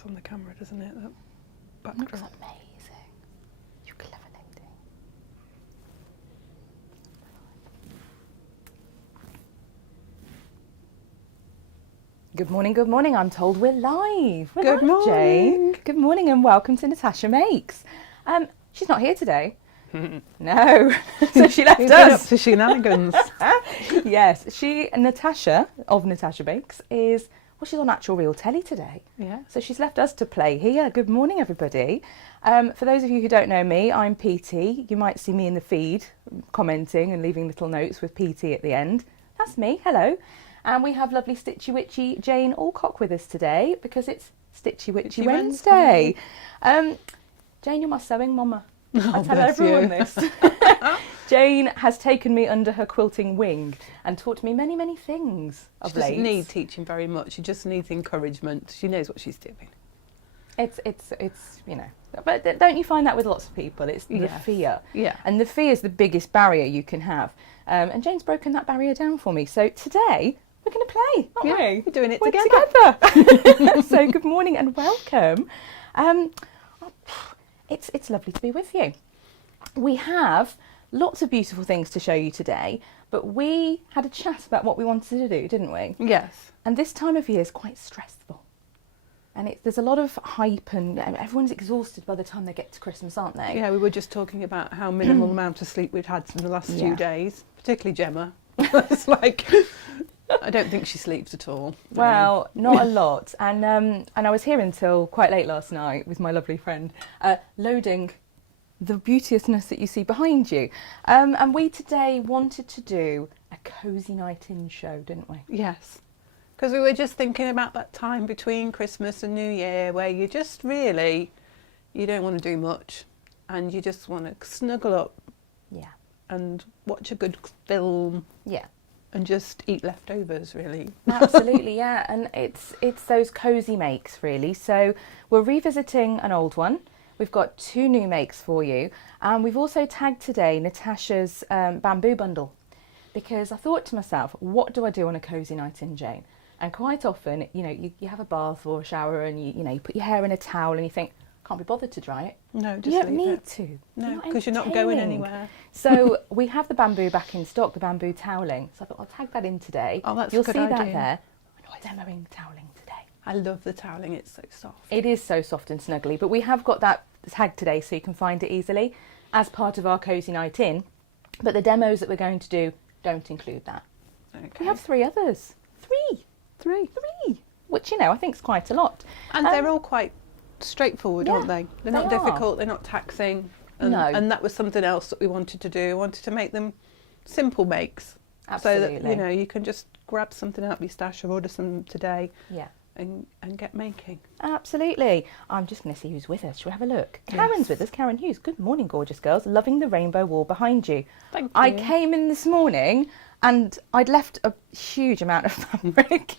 nice on the camera, doesn't it? That Looks backdrop. amazing. You clever lady. Good morning, good morning. I'm told we're live. We're Good live, Jane. morning. Good morning and welcome to Natasha Makes. She's not here today. No. So she left You've been up us. to shenanigans. Yes, Natasha of Natasha Makes is, well, she's on actual real telly today. Yeah. So she's left us to play here. Good morning, everybody. For those of you who don't know me, I'm PT. You might see me in the feed commenting and leaving little notes with PT at the end. That's me. Hello. And we have lovely Stitchy Witchy Jane Alcock with us today because it's Stitchy Witchy Wednesday. Jane, you're my sewing mama. I tell bless everyone you. this. Jane has taken me under her quilting wing and taught me many, many things of She doesn't late. need teaching very much. She just needs encouragement. She knows what she's doing. It's you know, but don't you find that with lots of people? It's the Yes. fear. Yeah. And the fear is the biggest barrier you can have. And Jane's broken that barrier down for me. So today we're going to play, aren't Yeah, we? we're doing it We're together. together. So good morning and welcome. It's lovely to be with you. We have lots of beautiful things to show you today, but we had a chat about what we wanted to do, didn't we? Yes. And this time of year is quite stressful. And there's a lot of hype and everyone's exhausted by the time they get to Christmas, aren't they? Yeah, we were just talking about how minimal amount of sleep we'd had in the last Yeah. few days, particularly Gemma. It's like, I don't think she sleeps at all. Well, not a lot. And I was here until quite late last night with my lovely friend, loading the beauteousness that you see behind you. And we today wanted to do a cosy night in show, didn't we? Yes. Because we were just thinking about that time between Christmas and New Year where you just really, you don't want to do much and you just want to snuggle up Yeah. and watch a good film Yeah. and just eat leftovers, really. Absolutely, yeah. And it's those cosy makes, really. So we're revisiting an old one. We've got 2 new makes for you. And we've also tagged today Natasha's bamboo bundle. Because I thought to myself, what do I do on a cosy night in, Jane? And quite often, you know, you have a bath or a shower and you put your hair in a towel and you think, can't be bothered to dry it. No, You just don't leave need it. to. No, because you're not going entertaining. anywhere. So we have the bamboo back in stock, the bamboo toweling. So I thought I'll tag that in today. Oh, that's a You'll good see that idea. there. I'm demoing toweling today. I love the toweling, it's so soft. It is so soft and snuggly, but we have got that tag today so you can find it easily as part of our cosy night in. But the demos that we're going to do don't include that. Okay. We have 3 others. 3. 3. Which, you know, I think is quite a lot. And they're all quite straightforward, yeah, aren't they? They're they not are. difficult, they're not taxing. And, No. and that was something else that we wanted to do. I wanted to make them simple makes. Absolutely. So that, you know, you can just grab something out of your stash or order some today Yeah. and get making. Absolutely. I'm just going to see who's with us. Shall we have a look? Karen's with us. Karen Hughes. Good morning, gorgeous girls. Loving the rainbow wall behind you. Thank you. I came in this morning and I'd left a huge amount of fabric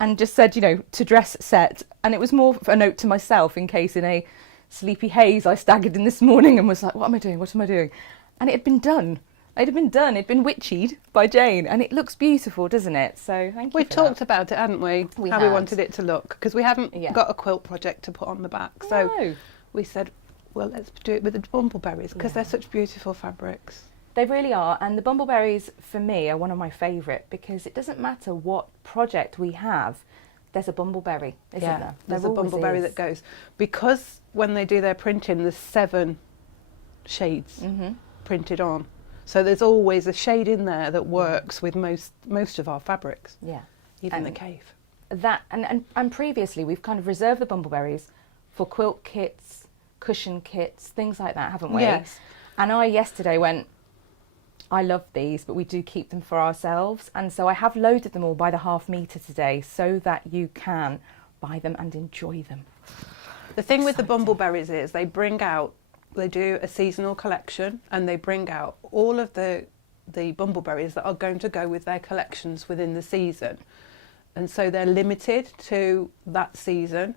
and just said, you know, to dress set. And it was more a note to myself in case in a sleepy haze I staggered in this morning and was like, what am I doing? What am I doing? And it had been done. It had been done. It'd been witchied by Jane. And it looks beautiful, doesn't it? So thank you We've for talked that. about it, hadn't we? We How had. we wanted it to look. Because we haven't Yeah. got a quilt project to put on the back. So No. we said, well, let's do it with the bumbleberries because Yeah. they're such beautiful fabrics. They really are, and the bumbleberries for me are one of my favourite because it doesn't matter what project we have, there's a bumbleberry, isn't there? There's There a always bumbleberry is. that goes. Because when they do their printing, there's 7 shades printed on. So there's always a shade in there that works with most of our fabrics, Yeah, even the And cave. that and previously we've kind of reserved the bumbleberries for quilt kits, cushion kits, things like that, haven't we? Yes. And I yesterday went, I love these, but we do keep them for ourselves, and so I have loaded them all by the ½ metre today so that you can buy them and enjoy them. The thing with the Exciting. bumbleberries is they do a seasonal collection and they bring out all of the bumbleberries that are going to go with their collections within the season. And so they're limited to that season.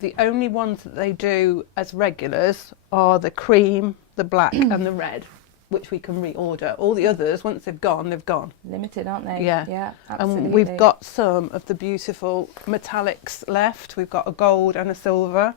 The only ones that they do as regulars are the cream, the black and the red. which we can reorder. All the others, once they've gone, they've gone. Limited, aren't they? Yeah. Yeah, absolutely. And we've got some of the beautiful metallics left. We've got a gold and a silver.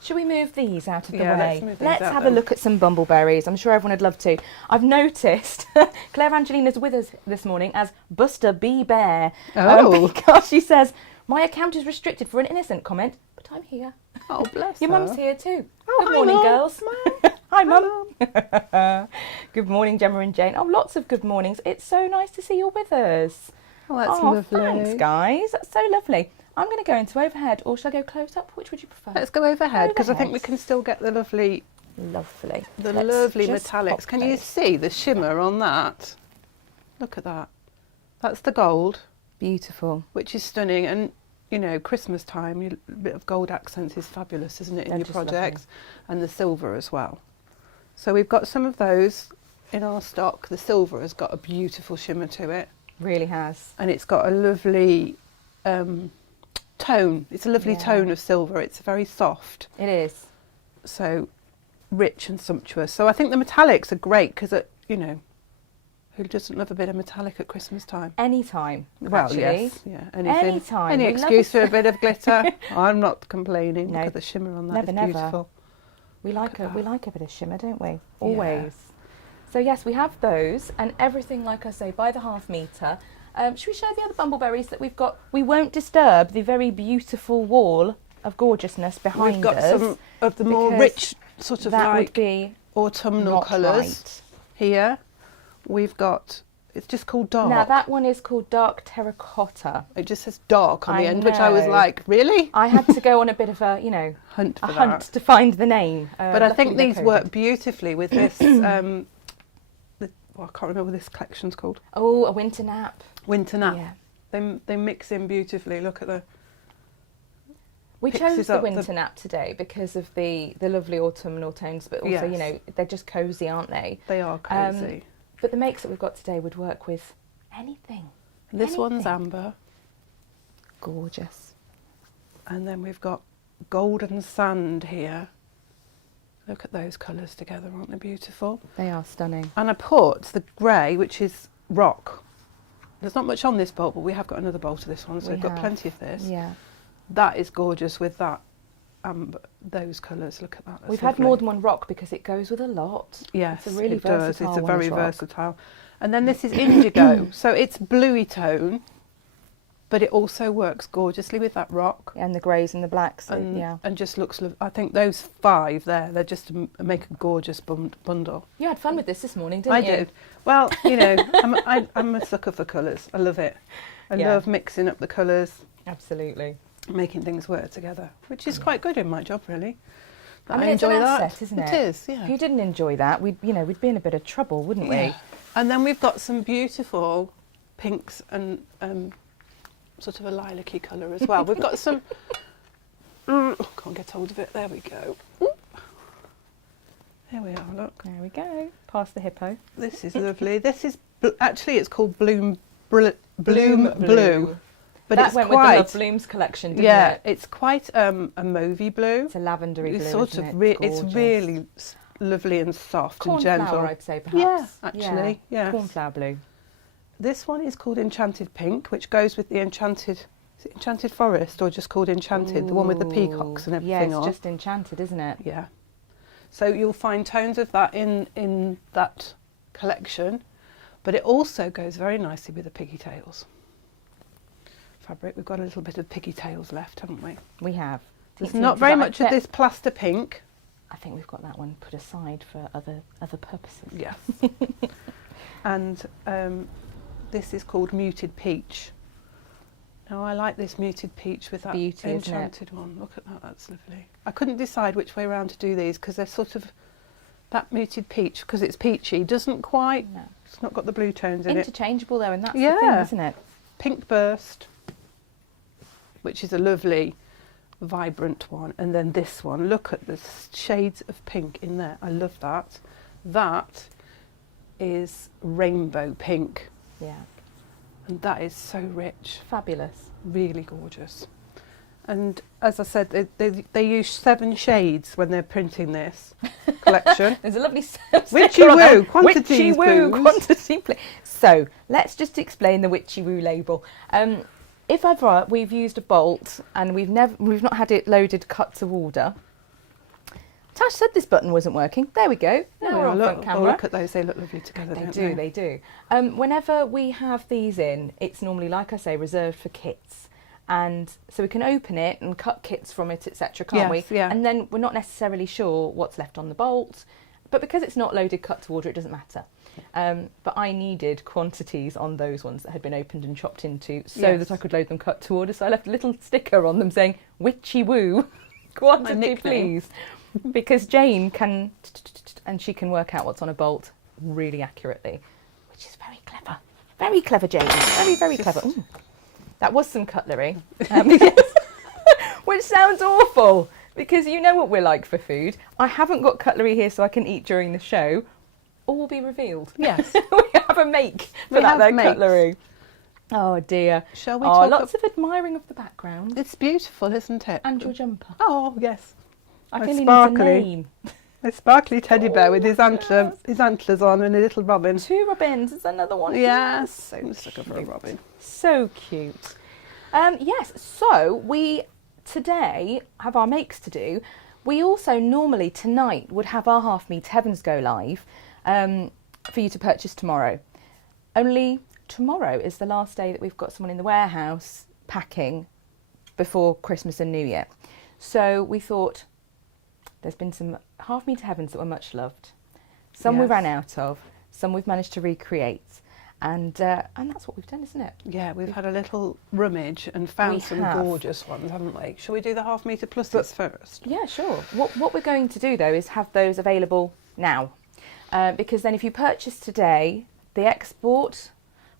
Should we move these out of the Yeah, way? let's move these Let's out have then. a look at some bumbleberries. I'm sure everyone would love to. I've noticed Claire Angelina's with us this morning as Buster B. Bear. Oh. Because she says, my account is restricted for an innocent comment, but I'm here. Oh, bless Your her. mum's here too. Oh, Good hi, morning, Mum. girls. Mum. Hi, Mum. Good morning, Gemma and Jane. Oh, lots of good mornings. It's so nice to see you're with us. Oh, that's lovely. Thanks, guys. That's so lovely. I'm going to go into overhead, or shall I go close up? Which would you prefer? Let's go overhead because I think we Overhead. can still get the lovely Lovely. The Let's lovely just metallics. pop Can you those. see the shimmer on that? Look at that. That's the gold, Beautiful. which is stunning. And, you know, Christmas time, a bit of gold accents is fabulous, isn't it, in They're your just lovely. projects? And the silver as well. So we've got some of those in our stock. The silver has got a beautiful shimmer to it. Really has. And it's got a lovely tone. It's a lovely Yeah. tone of silver. It's very soft. It is. So rich and sumptuous. So I think the metallics are great because, you know, who doesn't love a bit of metallic at Christmas time? Anytime. Well, actually. yes, yeah. Anything, Anytime. any We love excuse a- for a bit of glitter. I'm not complaining. No. Look at the shimmer on that. Never, It's never. beautiful. We like at we that. like a bit of shimmer, don't we? Always. So yes, we have those and everything, like I say, by the half metre. Should we show the other bumbleberries that we've got? We won't disturb the very beautiful wall of gorgeousness behind We've got us. some of the more because rich sort of that would like be autumnal not colours right. here. We've got, it's just called dark. Now that one is called dark terracotta. It just says dark on I the end, which I was know. like, really? I had to go on a bit of a, Hunt for a that. hunt to find the name. But I think luckily these they're work coded. beautifully with this. I can't remember what this collection's called. Oh, a winter nap. Winter Nap. Yeah. They mix in beautifully. Look at the. We Pixes chose the up the- winter nap today because of the lovely autumnal tones, but also, Yes. they're just cosy, aren't they? They are cosy. But the makes that we've got today would work with anything. This one's anything. amber, Gorgeous. and then we've got golden sand here. Look at those colours together, aren't they beautiful? They are stunning. And I put the grey, which is rock. There's not much on this bolt, but we have got another bolt of this one, so We we've got have. plenty of this. Yeah. That is gorgeous with that amber, those colours. Look at that. That's We've had lovely. more than one rock because it goes with a lot. Yes, It's a really it does. versatile It's a one, very this rock. versatile. And then this is indigo, so it's bluey tone, but it also works gorgeously with that rock. And the greys and the blacks. And, and just looks. I think those 5 there, they're just to make a gorgeous bundle. You had fun with this morning, didn't I you? did. Well, you know, I'm a sucker for colours. I love it. I Yeah. love mixing up the colours, Absolutely. making things work together, which is quite good in my job, really. I mean, it's an enjoy that. asset, isn't it? It is, yeah. If you didn't enjoy that, we'd be in a bit of trouble, wouldn't we? Yeah. And then we've got some beautiful pinks and sort of a lilac-y colour as well. We've got some... can't get hold of it. There we go. There we are, look. There we go. Past the hippo. This is lovely. This is... actually, it's called Bloom Blue. But that it's went quite... with the Love Blooms collection, didn't yeah, it? it's quite a mauvey blue. It's a lavendery blue, It's sort isn't of it? it's Gorgeous. really lovely and soft and gentle. Cornflower, I'd say, perhaps. Yeah, actually, yes. Cornflower blue. This one is called Enchanted Pink, which goes with the Enchanted... Is it Enchanted Forest or just called Enchanted? The one with the peacocks and Yeah, everything it's on. just enchanted, isn't it? Yeah. So you'll find tones of that in that collection, but it also goes very nicely with the pigtails fabric. We've got a little bit of pigtails left, haven't we? We have. There's not very much of this. this plaster pink. I think we've got that one put aside for other purposes. Yes. And this is called Muted Peach. Now I like this muted peach with that Beauty, isn't it? enchanted one. Look at that, that's lovely. I couldn't decide which way around to do these because they're sort of, that muted peach, because it's peachy, doesn't quite, No. it's not got the blue tones in it. Interchangeable though, and that's the Yeah. thing, isn't it? Pink Burst, which is a lovely, vibrant one. And then this one, look at the shades of pink in there. I love that. That is rainbow pink. Yeah. And that is so rich. Fabulous. Really gorgeous. And as I said, they use 7 shades when they're printing this collection. There's a lovely Witchy Woo, quantities, Witchy Woo, please. quantity, please. So let's just explain the Witchy Woo label. If ever we've used a bolt and we've not had it loaded cut to order. Tash said this button wasn't working. There we go. Now we're on front camera. Look at those, they look lovely together, don't they? They do. Whenever we have these in, it's normally, like I say, reserved for kits. And so we can open it and cut kits from it, etc., can't we? Yeah. And then we're not necessarily sure what's left on the bolt. But because it's not loaded cut to order, it doesn't matter. But I needed quantities on those ones that had been opened and chopped into so that I could load them cut to order. So I left a little sticker on them saying, Witchy Woo, quantity please. Because Jane can, and she can work out what's on a bolt really accurately, which is very clever. Very clever, Jane. Very, very clever. Ooh. That was some cutlery, which sounds awful because you know what we're like for food. I haven't got cutlery here so I can eat during the show. All will be revealed. Yes. We have a make for that there cutlery. Oh dear. Shall we talk? Lots of admiring of the background. It's beautiful, isn't it? And your jumper. Oh, yes. I clearly need a name. A sparkly teddy bear with his antlers on and a little robin. 2 robins. There's another one. Yes. So stuck for a robin. So cute. Yes. So we today have our makes to do. We also normally tonight would have our Half Meat Heavens go live for you to purchase tomorrow. Only tomorrow is the last day that we've got someone in the warehouse packing before Christmas and New Year. So we thought there's been some Half Meat Heavens that were much loved. Some we ran out of, some we've managed to recreate. And that's what we've done, isn't it? Yeah, we've had a little rummage and found some gorgeous ones, haven't we? Shall we do the Half Metre Pluses first? Yeah, sure. What we're going to do, though, is have those available now. Because then if you purchase today, the export,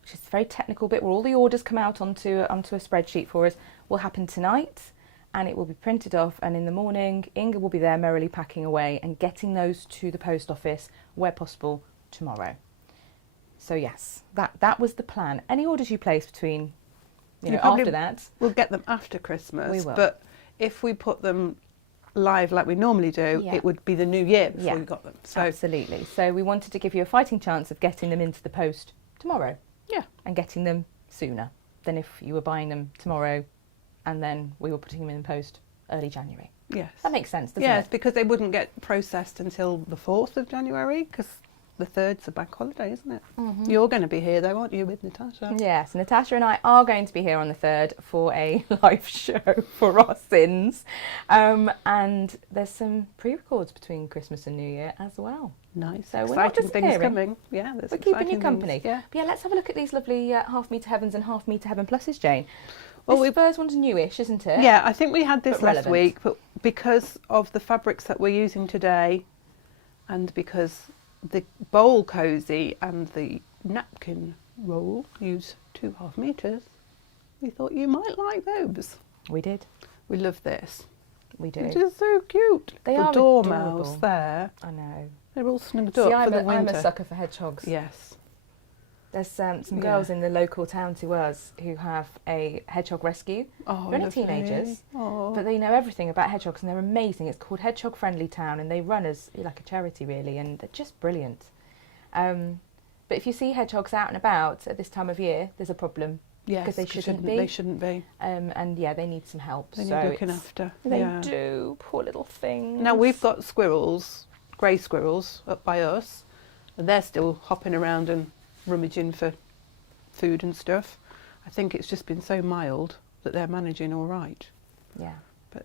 which is a very technical bit where all the orders come out onto a spreadsheet for us, will happen tonight. And it will be printed off, and in the morning, Inga will be there merrily packing away and getting those to the post office where possible tomorrow. So yes, that was the plan. Any orders you place between, after that, we'll get them after Christmas. We will. But if we put them live like we normally do, it would be the New Year before we got them. So absolutely. So we wanted to give you a fighting chance of getting them into the post tomorrow. Yeah, and getting them sooner than if you were buying them tomorrow. And then we were putting them in the post early January. Yes. That makes sense, doesn't it? Yes, because they wouldn't get processed until the 4th of January, because the 3rd's a bank holiday, isn't it? Mm-hmm. You're going to be here, though, aren't you, with Natasha? Yes, Natasha and I are going to be here on the 3rd for a live show for our sins. And there's some pre-records between Christmas and New Year as well. Nice. So exciting things coming. Yeah, we're keeping you company. Yeah. But yeah, let's have a look at these lovely Half Metre Heavens and Half Metre Heaven Pluses, Jane. Well, this first one's newish, isn't it? Yeah, I think we had this last week, but because of the fabrics that we're using today, and because the bowl cozy and the napkin roll use 2 half meters, we thought you might like those. We did. We love this. We do. It is so cute. They the are dormouse adorable. There. I know. They're all snugged up for the winter. I'm a sucker for hedgehogs. Yes. There's some girls in the local town to us who have a hedgehog rescue. Oh, they're only teenagers, but they know everything about hedgehogs and they're amazing. It's called Hedgehog Friendly Town and they run as like a charity really, and they're just brilliant. But if you see hedgehogs out and about at this time of year, there's a problem. Yes, because they shouldn't be. They shouldn't be. And yeah, they need some help. They need looking after. They do, poor little things. Now we've got squirrels, grey squirrels, up by us, and they're still hopping around and rummaging for food and stuff. I think it's just been so mild that they're managing all right. Yeah. But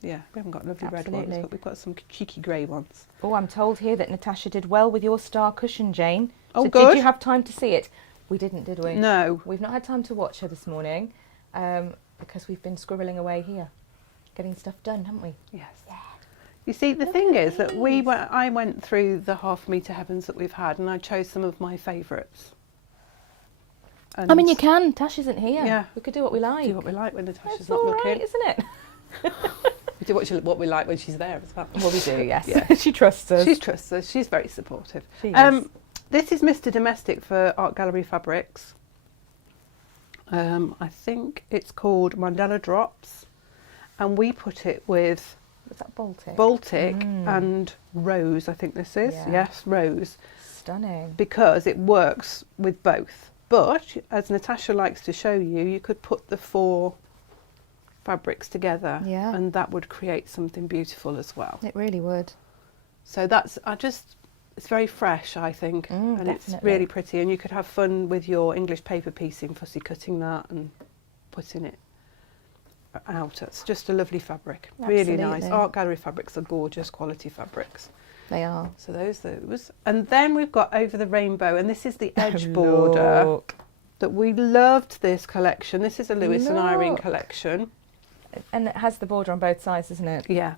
we haven't got lovely red Absolutely. ones, but we've got some cheeky grey ones. Oh, I'm told here that Natasha did well with your star cushion, Jane. Oh, so good. Did you have time to see it? We didn't, did we? No. We've not had time to watch her this morning because we've been scribbling away here, getting stuff done, haven't we? Yes. Yeah. You see, the thing is that I went through the Half Metre Heavens that we've had, and I chose some of my favourites. I mean, you can. Tash isn't here. Yeah. We could do what we like. Do what we like when Natasha's That's not all looking. right, isn't it? We do what we like when she's there as well. Well, we do, yes. Yeah. She trusts us. She trusts us. She's very supportive. She is. This is Mr. Domestic for Art Gallery Fabrics. I think it's called Mandela Drops. and we put it with Was that Baltic? Baltic and Rose, I think this is. Yeah. Yes, Rose. Stunning. Because it works with both. But, as Natasha likes to show you, you could put the 4 fabrics together Yeah. and that would create something beautiful as well. It really would. So that's, it's very fresh, I think, and it's definitely. really pretty. And you could have fun with your English paper piecing, fussy cutting that and putting it out. It's just a lovely fabric, really nice. Absolutely. Art gallery fabrics are gorgeous quality fabrics. They are. So those. And then we've got Over the Rainbow, and this is the edge border Look. that we loved this collection. This is a Lewis and Irene Look. collection. And it has the border on both sides, doesn't it? Yeah.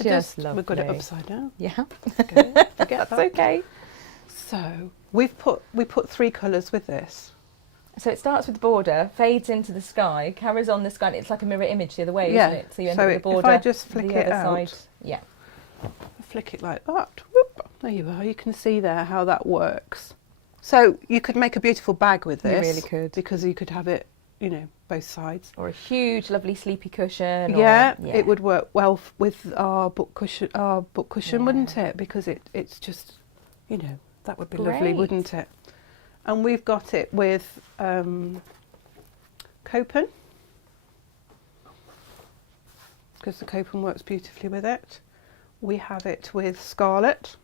Just lovely. We've got it upside down. Yeah. Forget That's that. okay. So we put 3 colours with this. So it starts with the border, fades into the sky, carries on the sky, and it's like a mirror image the other way, Yeah. isn't it? So you end So up with the border. if I just flick the it other out, side. Yeah. flick it like that. Whoop, there you are. You can see there how that works. So you could make a beautiful bag with You this. really could. Because you could have it, both sides. Or a huge, lovely sleepy cushion. Or, Yeah, it would work well with our book cushion, Yeah. wouldn't it? Because it's just, that would be lovely, Great. wouldn't it? And we've got it with Copen, because the Copen works beautifully with it. We have it with Scarlet.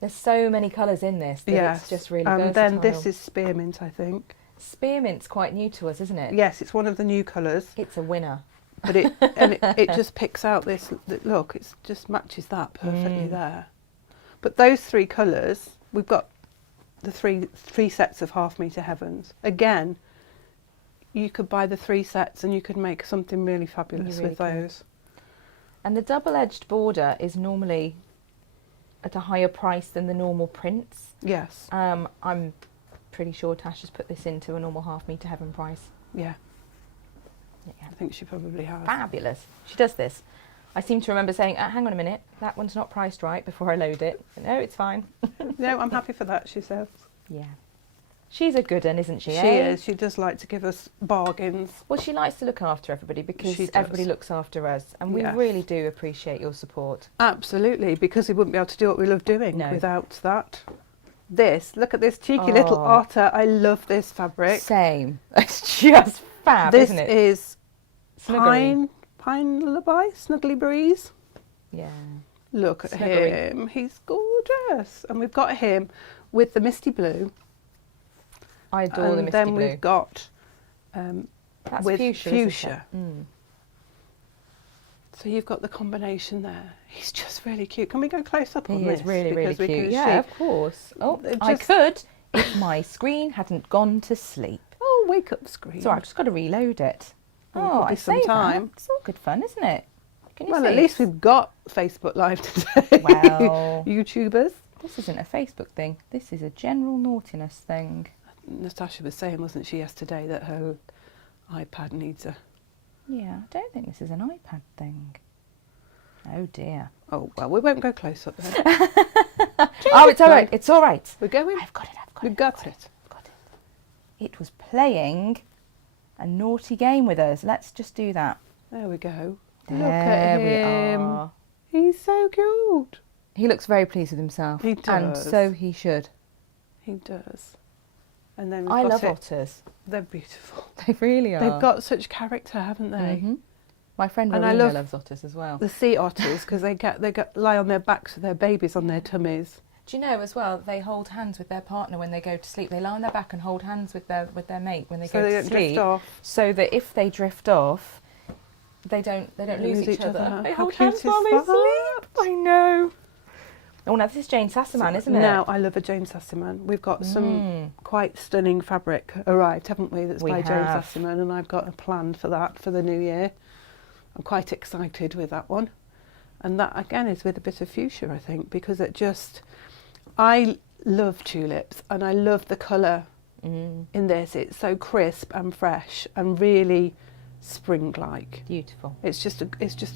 There's so many colours in this that Yes, it's just really and versatile. then this is Spearmint, I think. Spearmint's quite new to us, isn't it? Yes, it's one of the new colours, It's a winner. but it just picks out this look. It just matches that perfectly there. But those 3 colours, we've got the three sets of half-metre heavens. Again, you could buy the 3 sets and you could make something really fabulous really with could. those. And the double-edged border is normally at a higher price than the normal prints. Yes. I'm pretty sure Tasha's put this into a normal half-metre heaven price. Yeah, Yeah. I think she probably has. Fabulous. She does this. I seem to remember saying, hang on a minute, that one's not priced right before I load it. No, it's fine. No, I'm happy for that, she says. Yeah. She's a good one, isn't she? She eh? is. She does like to give us bargains. Well, she likes to look after everybody because She does. everybody looks after us. And we Yes. really do appreciate your support. Absolutely, because we wouldn't be able to do what we love doing No. without that. Look at this cheeky little Oh. otter. I love this fabric. Same. It's just fab, This isn't it? is Snuggly. Pine Lullaby, Snuggly Breeze. Yeah. Look at Snuggery. him, he's gorgeous. And we've got him with the misty blue. I adore and the misty then blue. we've got That's with fuchsia. isn't it? fuchsia. Mm. So you've got the combination there. He's just really cute. Can we go close up on He this? is really, really Because we cute. can Yeah, see- of course. Oh, It I just- could if my screen hadn't gone to sleep. Oh, wake up screen. So I've just got to reload it. Well, Oh, probably I some say time. that. It's all good fun, isn't it? Can you Well, see? at least we've got Facebook Live today. Well, YouTubers. this isn't a Facebook thing. This is a general naughtiness thing. Natasha was saying, wasn't she, yesterday, that her iPad needs a... Yeah, I don't think this is an iPad thing. Oh dear. Oh, well, we won't go close up then. Oh, it's all right. It's all right. We're going. I've got it. I've got We've it. got it. I've got it. It was playing a naughty game with us. Let's just do that. There we go. There Look at we him. are. He's so cute. He looks very pleased with himself. He And does. so he should. He does. And then we've I got love it. otters. They're beautiful. They really are. They've got such character, haven't they? Mhm. My friend And I Marina love loves otters as well. The sea otters, because they lie on their backs with their babies on their tummies. Do you know as well, they hold hands with their partner when they go to sleep. They lie on their back and hold hands with their mate when they So go they to don't sleep. drift off. So that if they drift off, they don't lose each other. They How hold cute hands is while they that? sleep. I know. Oh, now this is Jane Sassaman, isn't it? Now, I love a Jane Sassaman. We've got some quite stunning fabric arrived, haven't we, that's We by Jane have. Sassaman, and I've got a plan for that for the new year. I'm quite excited with that one. And that, again, is with a bit of fuchsia, I think, because I love tulips, and I love the colour in this. It's so crisp and fresh and really spring-like. Beautiful. It's just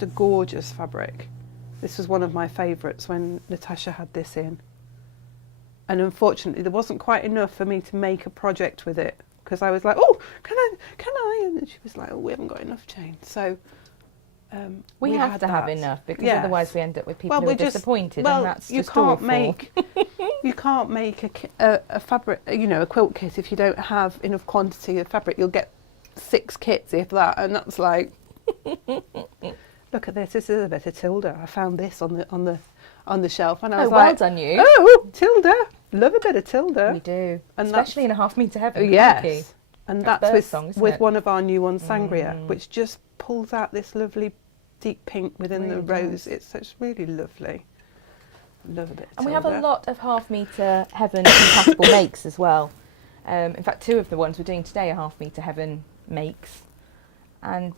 a gorgeous fabric. This was one of my favourites when Natasha had this in. And unfortunately, there wasn't quite enough for me to make a project with it because I was like, oh, can I? And then she was like, oh, we haven't got enough chain. So we have had to have that. enough, because Yes. otherwise we end up with people who we're are disappointed, well, and that's you just can't awful. make you can't make a fabric, a quilt kit if you don't have enough quantity of fabric. You'll get 6 kits if that, and that's like, look at this. This is a bit of Tilda. I found this on the shelf, and I was well like, done you. oh, Tilda, love a bit of Tilda. We do, And especially in a half metre heaven. Yes, crikey. and That's that's birdsong, isn't with it? one of our new ones, Sangria, which just pulls out this lovely deep pink within the Really rose. does. It's really lovely. Love a bit of And we have a Tilda. lot of half metre heaven compatible makes as well. In fact, 2 of the ones we're doing today are half metre heaven makes, and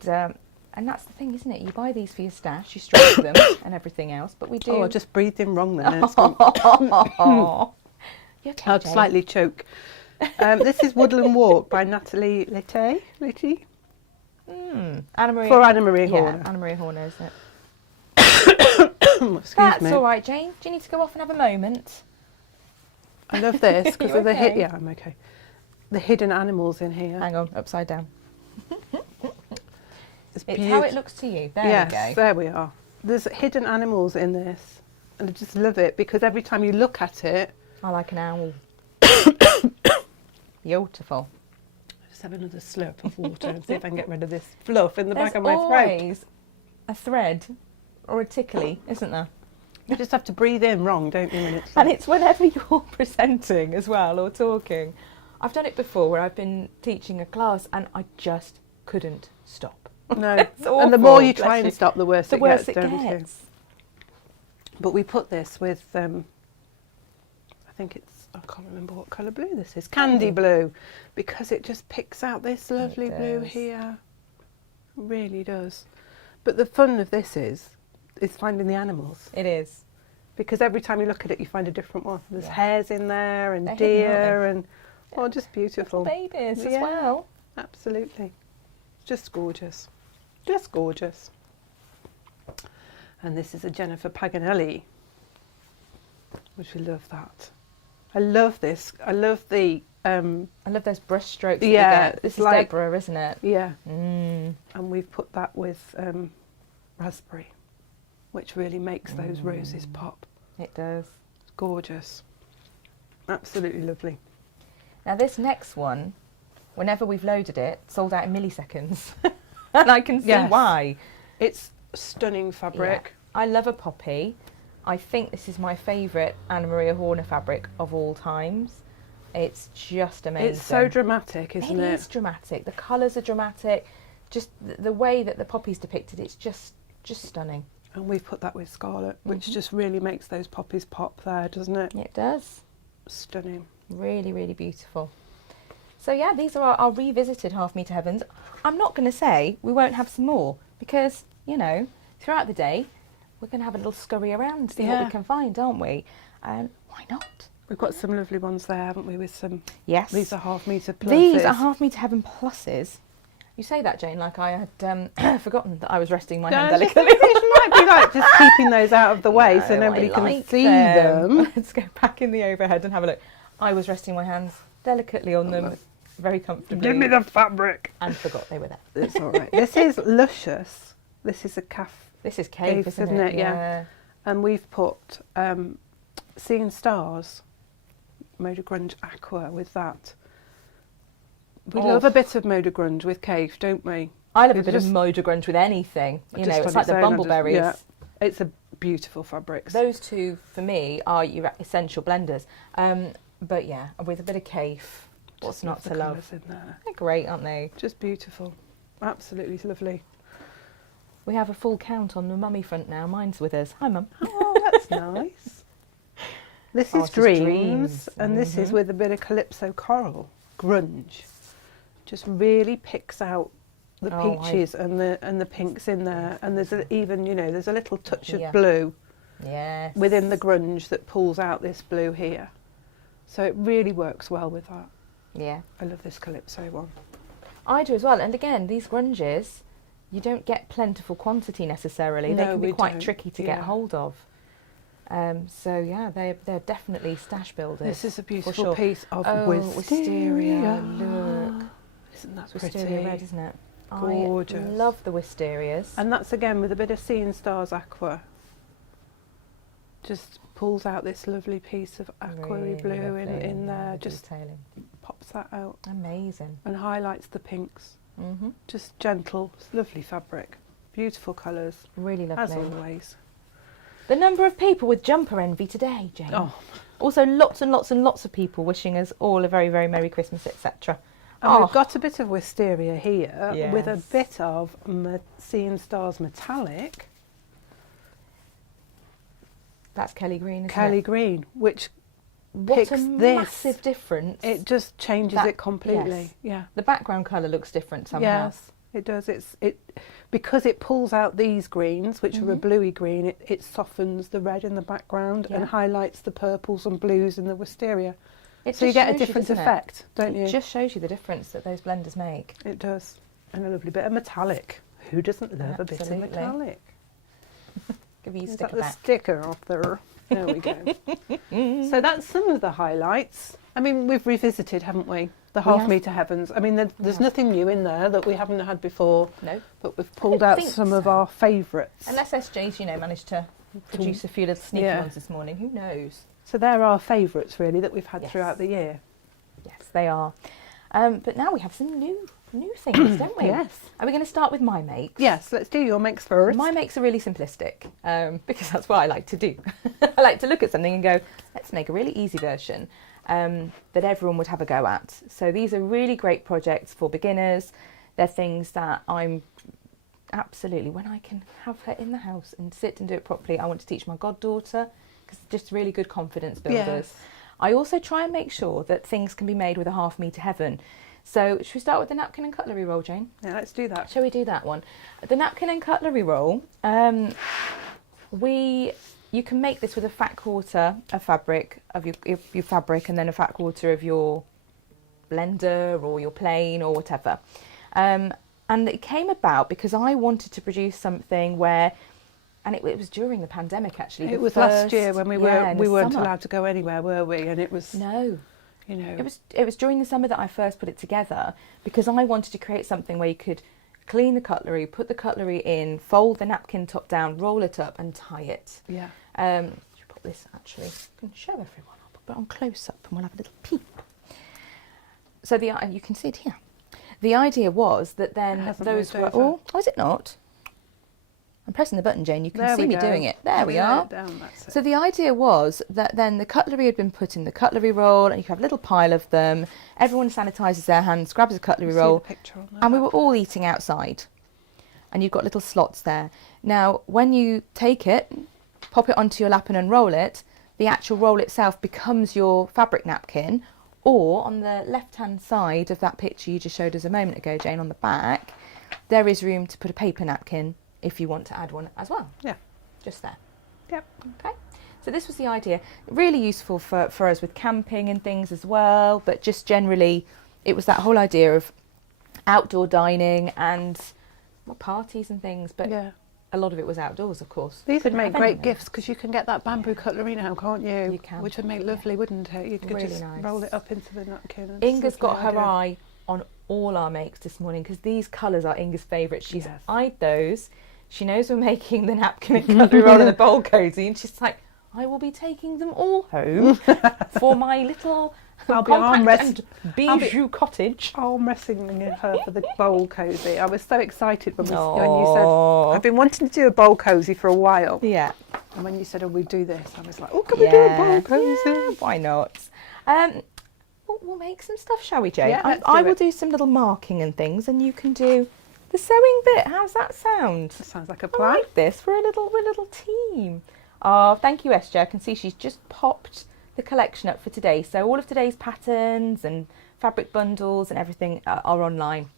that's the thing, isn't it? You buy these for your stash, you stroke them and everything else, but we do. Oh, I just breathed in wrong then. It's gone. You okay, I'll Jane? slightly choke. This is Woodland Walk by Natalie Litty. Anna Maria. For Anna Maria Yeah, Horner. Anna Maria Horner, isn't it? Excuse That's me. all right, Jane. Do you need to go off and have a moment? I love this because You of the okay? yeah, I'm okay. The hidden animals in here. Hang on, upside down. It's It's how it looks to you. There yes, we go. there we are. There's hidden animals in this, and I just love it because every time you look at it, I like an owl. Beautiful. just have another slurp of water and see if I can get rid of this fluff in the There's back of my throat. always a thread or a tickly, isn't there? You just have to breathe in wrong, don't you? When it's And it's whenever you're presenting as well or talking. I've done it before where I've been teaching a class and I just couldn't stop. no, It's and the more awful, you bless try you. and stop, the worse The it worse gets, it don't you? gets. But we put this with, I think it's, I can't remember what colour blue this is, candy blue, because it just picks out this lovely blue does. here. It really does. But the fun of this is finding the animals, It is. because every time you look at it, you find a different one. There's Yeah. hares in there and They're hidden, aren't deer and, oh, just beautiful. Little babies as Yeah. well. Absolutely. Just gorgeous. Just gorgeous. And this is a Jennifer Paganelli, which we love that. I love this. I love the, I love those brush strokes. Yeah, that we get. This it's is like- Deborah, isn't it? yeah, Mm. and we've put that with raspberry, which really makes those roses pop. It does. It's gorgeous. Absolutely lovely. Now this next one, whenever we've loaded it, sold out in milliseconds. And I can see Yes. why. It's stunning fabric. Yeah. I love a poppy. I think this is my favourite Anna Maria Horner fabric of all times. It's just amazing. It's so dramatic, isn't It it? is dramatic. The colours are dramatic. Just the way that the poppy's depicted, it's just stunning. And we've put that with scarlet, which Mm-hmm. just really makes those poppies pop there, doesn't it? It does. Stunning. Really, really beautiful. So yeah, these are our revisited half metre heavens. I'm not going to say we won't have some more because, you know, throughout the day we're going to have a little scurry around, see what Yeah. we can find, aren't we? And why not? We've got some lovely ones there, haven't we, with some, Yes. these are half metre pluses. These are half metre heaven pluses. You say that, Jane, like I had forgotten that I was resting my hand No, just- delicately. It might be like just keeping those out of the way so No, nobody I can like see them. Let's go back in the overhead and have a look. I was resting my hands delicately on them, very comfortably, Give me the fabric. and forgot they were there. It's all right. This is luscious. This is a calf, This is cave, isn't it? Yeah. and we've put Seeing Stars, Moda Grunge Aqua with that. We Oh. love a bit of Moda Grunge with cave, don't we? I love a It's bit of just- Moda Grunge with anything. You just know, on it's like its the own, I just- bumbleberries. yeah. It's a beautiful fabric. Those two, for me, are your essential blenders. But yeah, with a bit of cave, what's not to love? Colours in there. They're great, aren't they? Just beautiful. Absolutely lovely. We have a full count on the mummy front now. Mine's with us. Hi, Mum. Oh, that's nice. This Oh, is this is Dreams, Dreams. and this is Mhm. with a bit of Calypso Coral. Grunge. Just really picks out the Oh, peaches and the pinks in there, and there's even, there's a little touch Here. of blue Yes. within the grunge that pulls out this blue here. So it really works well with that. Yeah. I love this Calypso one. I do as well. And again, these grunges, you don't get plentiful quantity necessarily. They No, can be we quite don't. tricky to get Yeah. hold of. So yeah, they're definitely stash builders. This is a for beautiful sure. piece of Oh, wisteria. Look. Isn't that Wisteria pretty? red, isn't it? Gorgeous. I love the wisterias. And that's again with a bit of Sea and Stars Aqua. Just pulls out this lovely piece of aqua Really blue lovely, in there, the just detailing. pops that out Amazing. and highlights the pinks. Mm-hmm. Just gentle, lovely fabric, beautiful colours, Really lovely. as always. The number of people with jumper envy today, Jane. Oh, Also lots and lots and lots of people wishing us all a very, very Merry Christmas, etc. and we've got a bit of wisteria here with a Yes. bit of Sea and Stars metallic, That's Kelly Green, isn't Kelly it? Green, which What picks a this. massive difference. It just changes That- it completely. yes. Yeah. The background colour looks different somehow. Yes, it does. Because it pulls out these greens, which are a bluey green. It softens the red in the background Yeah. and highlights the purples and blues in the wisteria. It So you just get a shows different doesn't it? effect, don't you? It just shows you the difference that those blenders make. It does, and a lovely bit of metallic. Who doesn't love a bit of Absolutely. metallic? Give you a Is sticker that the back. sticker off there? There we go. So that's some of the highlights. I mean, we've revisited, haven't we? The We half have. metre heavens. I mean, there's have. nothing new in there that we haven't had before, No. but we've pulled out think some of so. our favourites. Unless SJ's, managed to produce a few little sneaky Yeah. ones this morning. Who knows? So they're our favourites, really, that we've had Yes. throughout the year. Yes, they are. But now we have some new things, don't we? Yes. Are we going to start with my makes? Yes, let's do your mix first. My makes are really simplistic because that's what I like to do. I like to look at something and go, let's make a really easy version that everyone would have a go at. So these are really great projects for beginners. They're things that I'm absolutely, when I can have her in the house and sit and do it properly, I want to teach my goddaughter because just really good confidence builders. Yes. I also try and make sure that things can be made with a half metre heaven. So should we start with the napkin and cutlery roll, Jane? Yeah, let's do that. Shall we do that one? The napkin and cutlery roll, you can make this with a fat quarter of fabric, of your fabric, and then a fat quarter of your blender or your plane or whatever. And it came about because I wanted to produce something where, and it was during the pandemic actually. It was last year when we weren't summer. allowed to go anywhere, were we? And it was, No. you know, It was during the summer that I first put it together because I wanted to create something where you could clean the cutlery, put the cutlery in, fold the napkin top down, roll it up and tie it. yeah. Should put this actually, I can show everyone. I'll put it on close up and we'll have a little peep. So you can see it here. The idea was that It then hasn't those moved were, over. oh, is it not? I'm pressing the button, Jane. You can There see we me go. doing it. There we are. Down, that's it. So the idea was that then the cutlery had been put in the cutlery roll and you could have a little pile of them. Everyone sanitises their hands, grabs a cutlery You see roll, the picture on there? and we were all eating outside. And you've got little slots there. Now, when you take it, pop it onto your lap and unroll it, the actual roll itself becomes your fabric napkin. Or on the left-hand side of that picture you just showed us a moment ago, Jane, on the back, there is room to put a paper napkin if you want to add one as well. Yeah. Just there. Yep. Okay. So this was the idea. Really useful for us with camping and things as well, but just generally it was that whole idea of outdoor dining and parties and things, but Yeah. a lot of it was outdoors, of course. These would Couldn't make have great anyone. gifts because you can get that bamboo cutlery now, can't you? You can. Which would make lovely, wouldn't it? You could Really just nice. roll it up into the napkin. It's Inga's a got lovely her idea. eye on all our makes this morning because these colours are Inga's favourite. She's Yes. eyed those. She knows we're making the napkin and cutlery roll and the bowl cosy, and she's like, I will be taking them all home for my little I'll be compact armrest- and bijou cottage. Arm wrestling her for the bowl cosy. I was so excited when you Aw. said, I've been wanting to do a bowl cosy for a while. Yeah. And when you said, oh, we do this, I was like, oh, can we do a bowl cosy? Yeah, why not? We'll make some stuff, shall we, Jane? Yeah, let's I do will it. do some little marking and things, and you can do the sewing bit. How's that sound? That sounds like a I plan. like this. We're a little team. Oh, thank you, SJ. I can see she's just popped the collection up for today. So all of today's patterns and fabric bundles and everything are online.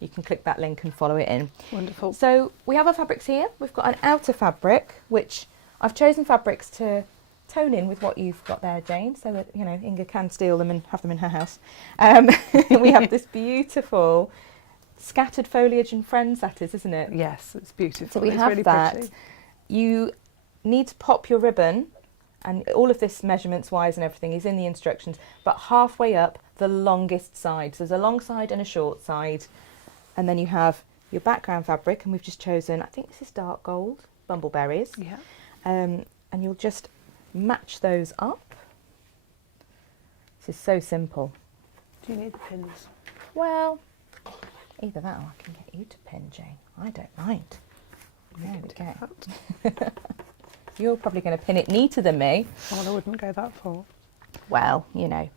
You can click that link and follow it in. Wonderful. So we have our fabrics here. We've got an outer fabric, which I've chosen fabrics to tone in with what you've got there, Jane, so that, Inga can steal them and have them in her house. We have this beautiful scattered foliage and friends, that is, isn't it? Yes, it's beautiful. So we it's have really that. Pretty. You need to pop your ribbon And all of this measurements wise and everything is in the instructions, but halfway up the longest side. So there's a long side and a short side. And then you have your background fabric, and we've just chosen, I think this is dark gold, bumbleberries. Yeah. And you'll just match those up. This is so simple. Do you need the pins? Well, either that or I can get you to pin, Jane. I don't mind. There we go. You're probably going to pin it neater than me. Well, I wouldn't go that far. Well, you know.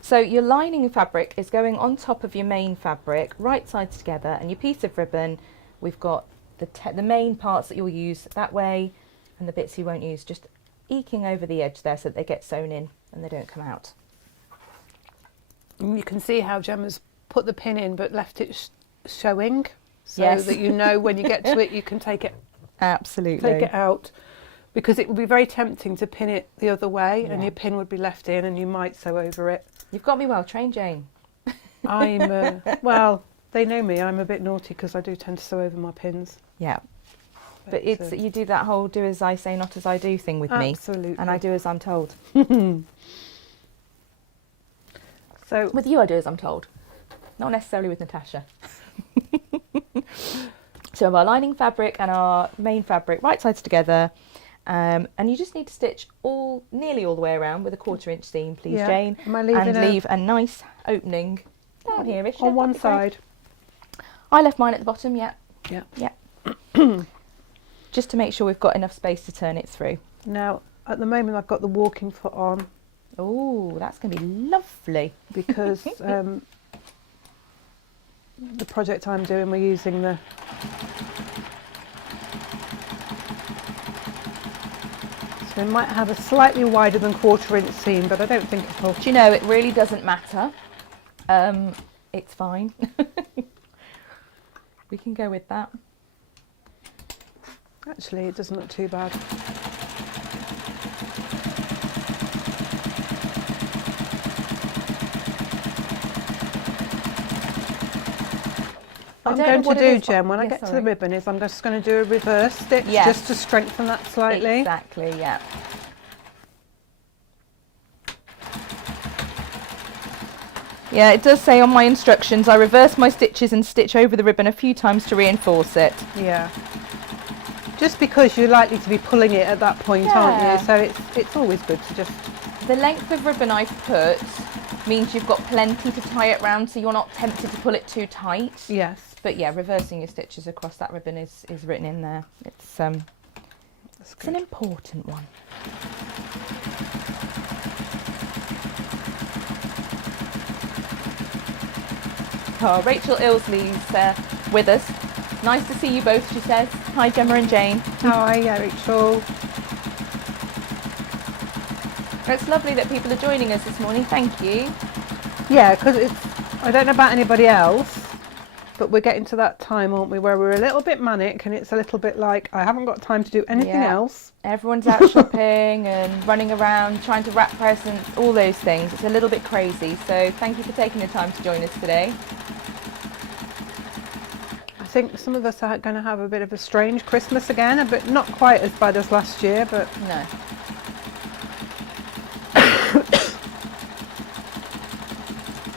So your lining fabric is going on top of your main fabric, right sides together, and your piece of ribbon, we've got the main parts that you'll use that way, and the bits you won't use, just eking over the edge there so that they get sewn in and they don't come out. And you can see how Gemma's put the pin in but left it showing, so Yes. that you know when you get to it you can take it Absolutely. out, because it would be very tempting to pin it the other way, and Yeah. your pin would be left in and you might sew over it. You've got me well trained, Jane. I'm well, they know me, I'm a bit naughty because I do tend to sew over my pins. Yeah. But it's you do that whole do as I say, not as I do thing with me. Absolutely. And I do as I'm told. So With you I do as I'm told. Not necessarily with Natasha. So our lining fabric and our main fabric right sides together, and you just need to stitch nearly all the way around with a 1/4 inch seam, please, Yeah. Jane, Am I leaving and leave a nice opening down here-ish. on one side. I left mine at the bottom, yeah. Yeah. Just to make sure we've got enough space to turn it through. Now at the moment I've got the walking foot on Oh, that's going to be lovely. because the project I'm doing, we're using the so we might have a slightly wider than 1/4 inch seam, but I don't think it'll. Do you know, it really doesn't matter. It's fine. We can go with that. Actually, it doesn't look too bad. What I'm going to do, Jem, when I get to the ribbon is I'm just going to do a reverse stitch just to strengthen that slightly. Exactly, yeah. Yeah, it does say on my instructions, I reverse my stitches and stitch over the ribbon a few times to reinforce it. Yeah. Just because you're likely to be pulling it at that point, aren't you? So it's always good to just... The length of ribbon I've put means you've got plenty to tie it round, so you're not tempted to pull it too tight. Yes. But yeah, reversing your stitches across that ribbon is written in there. It's an important one. Oh, Rachel Ilsley's with us. Nice to see you both, she says. Hi, Gemma and Jane. Hi, Rachel. It's lovely that people are joining us this morning. Thank you. Yeah, because I don't know about anybody else, but we're getting to that time, aren't we, where we're a little bit manic and it's a little bit like, I haven't got time to do anything else. Everyone's out shopping and running around, trying to wrap presents, all those things. It's a little bit crazy. So thank you for taking the time to join us today. I think some of us are going to have a bit of a strange Christmas again, but not quite as bad as last year, but... No.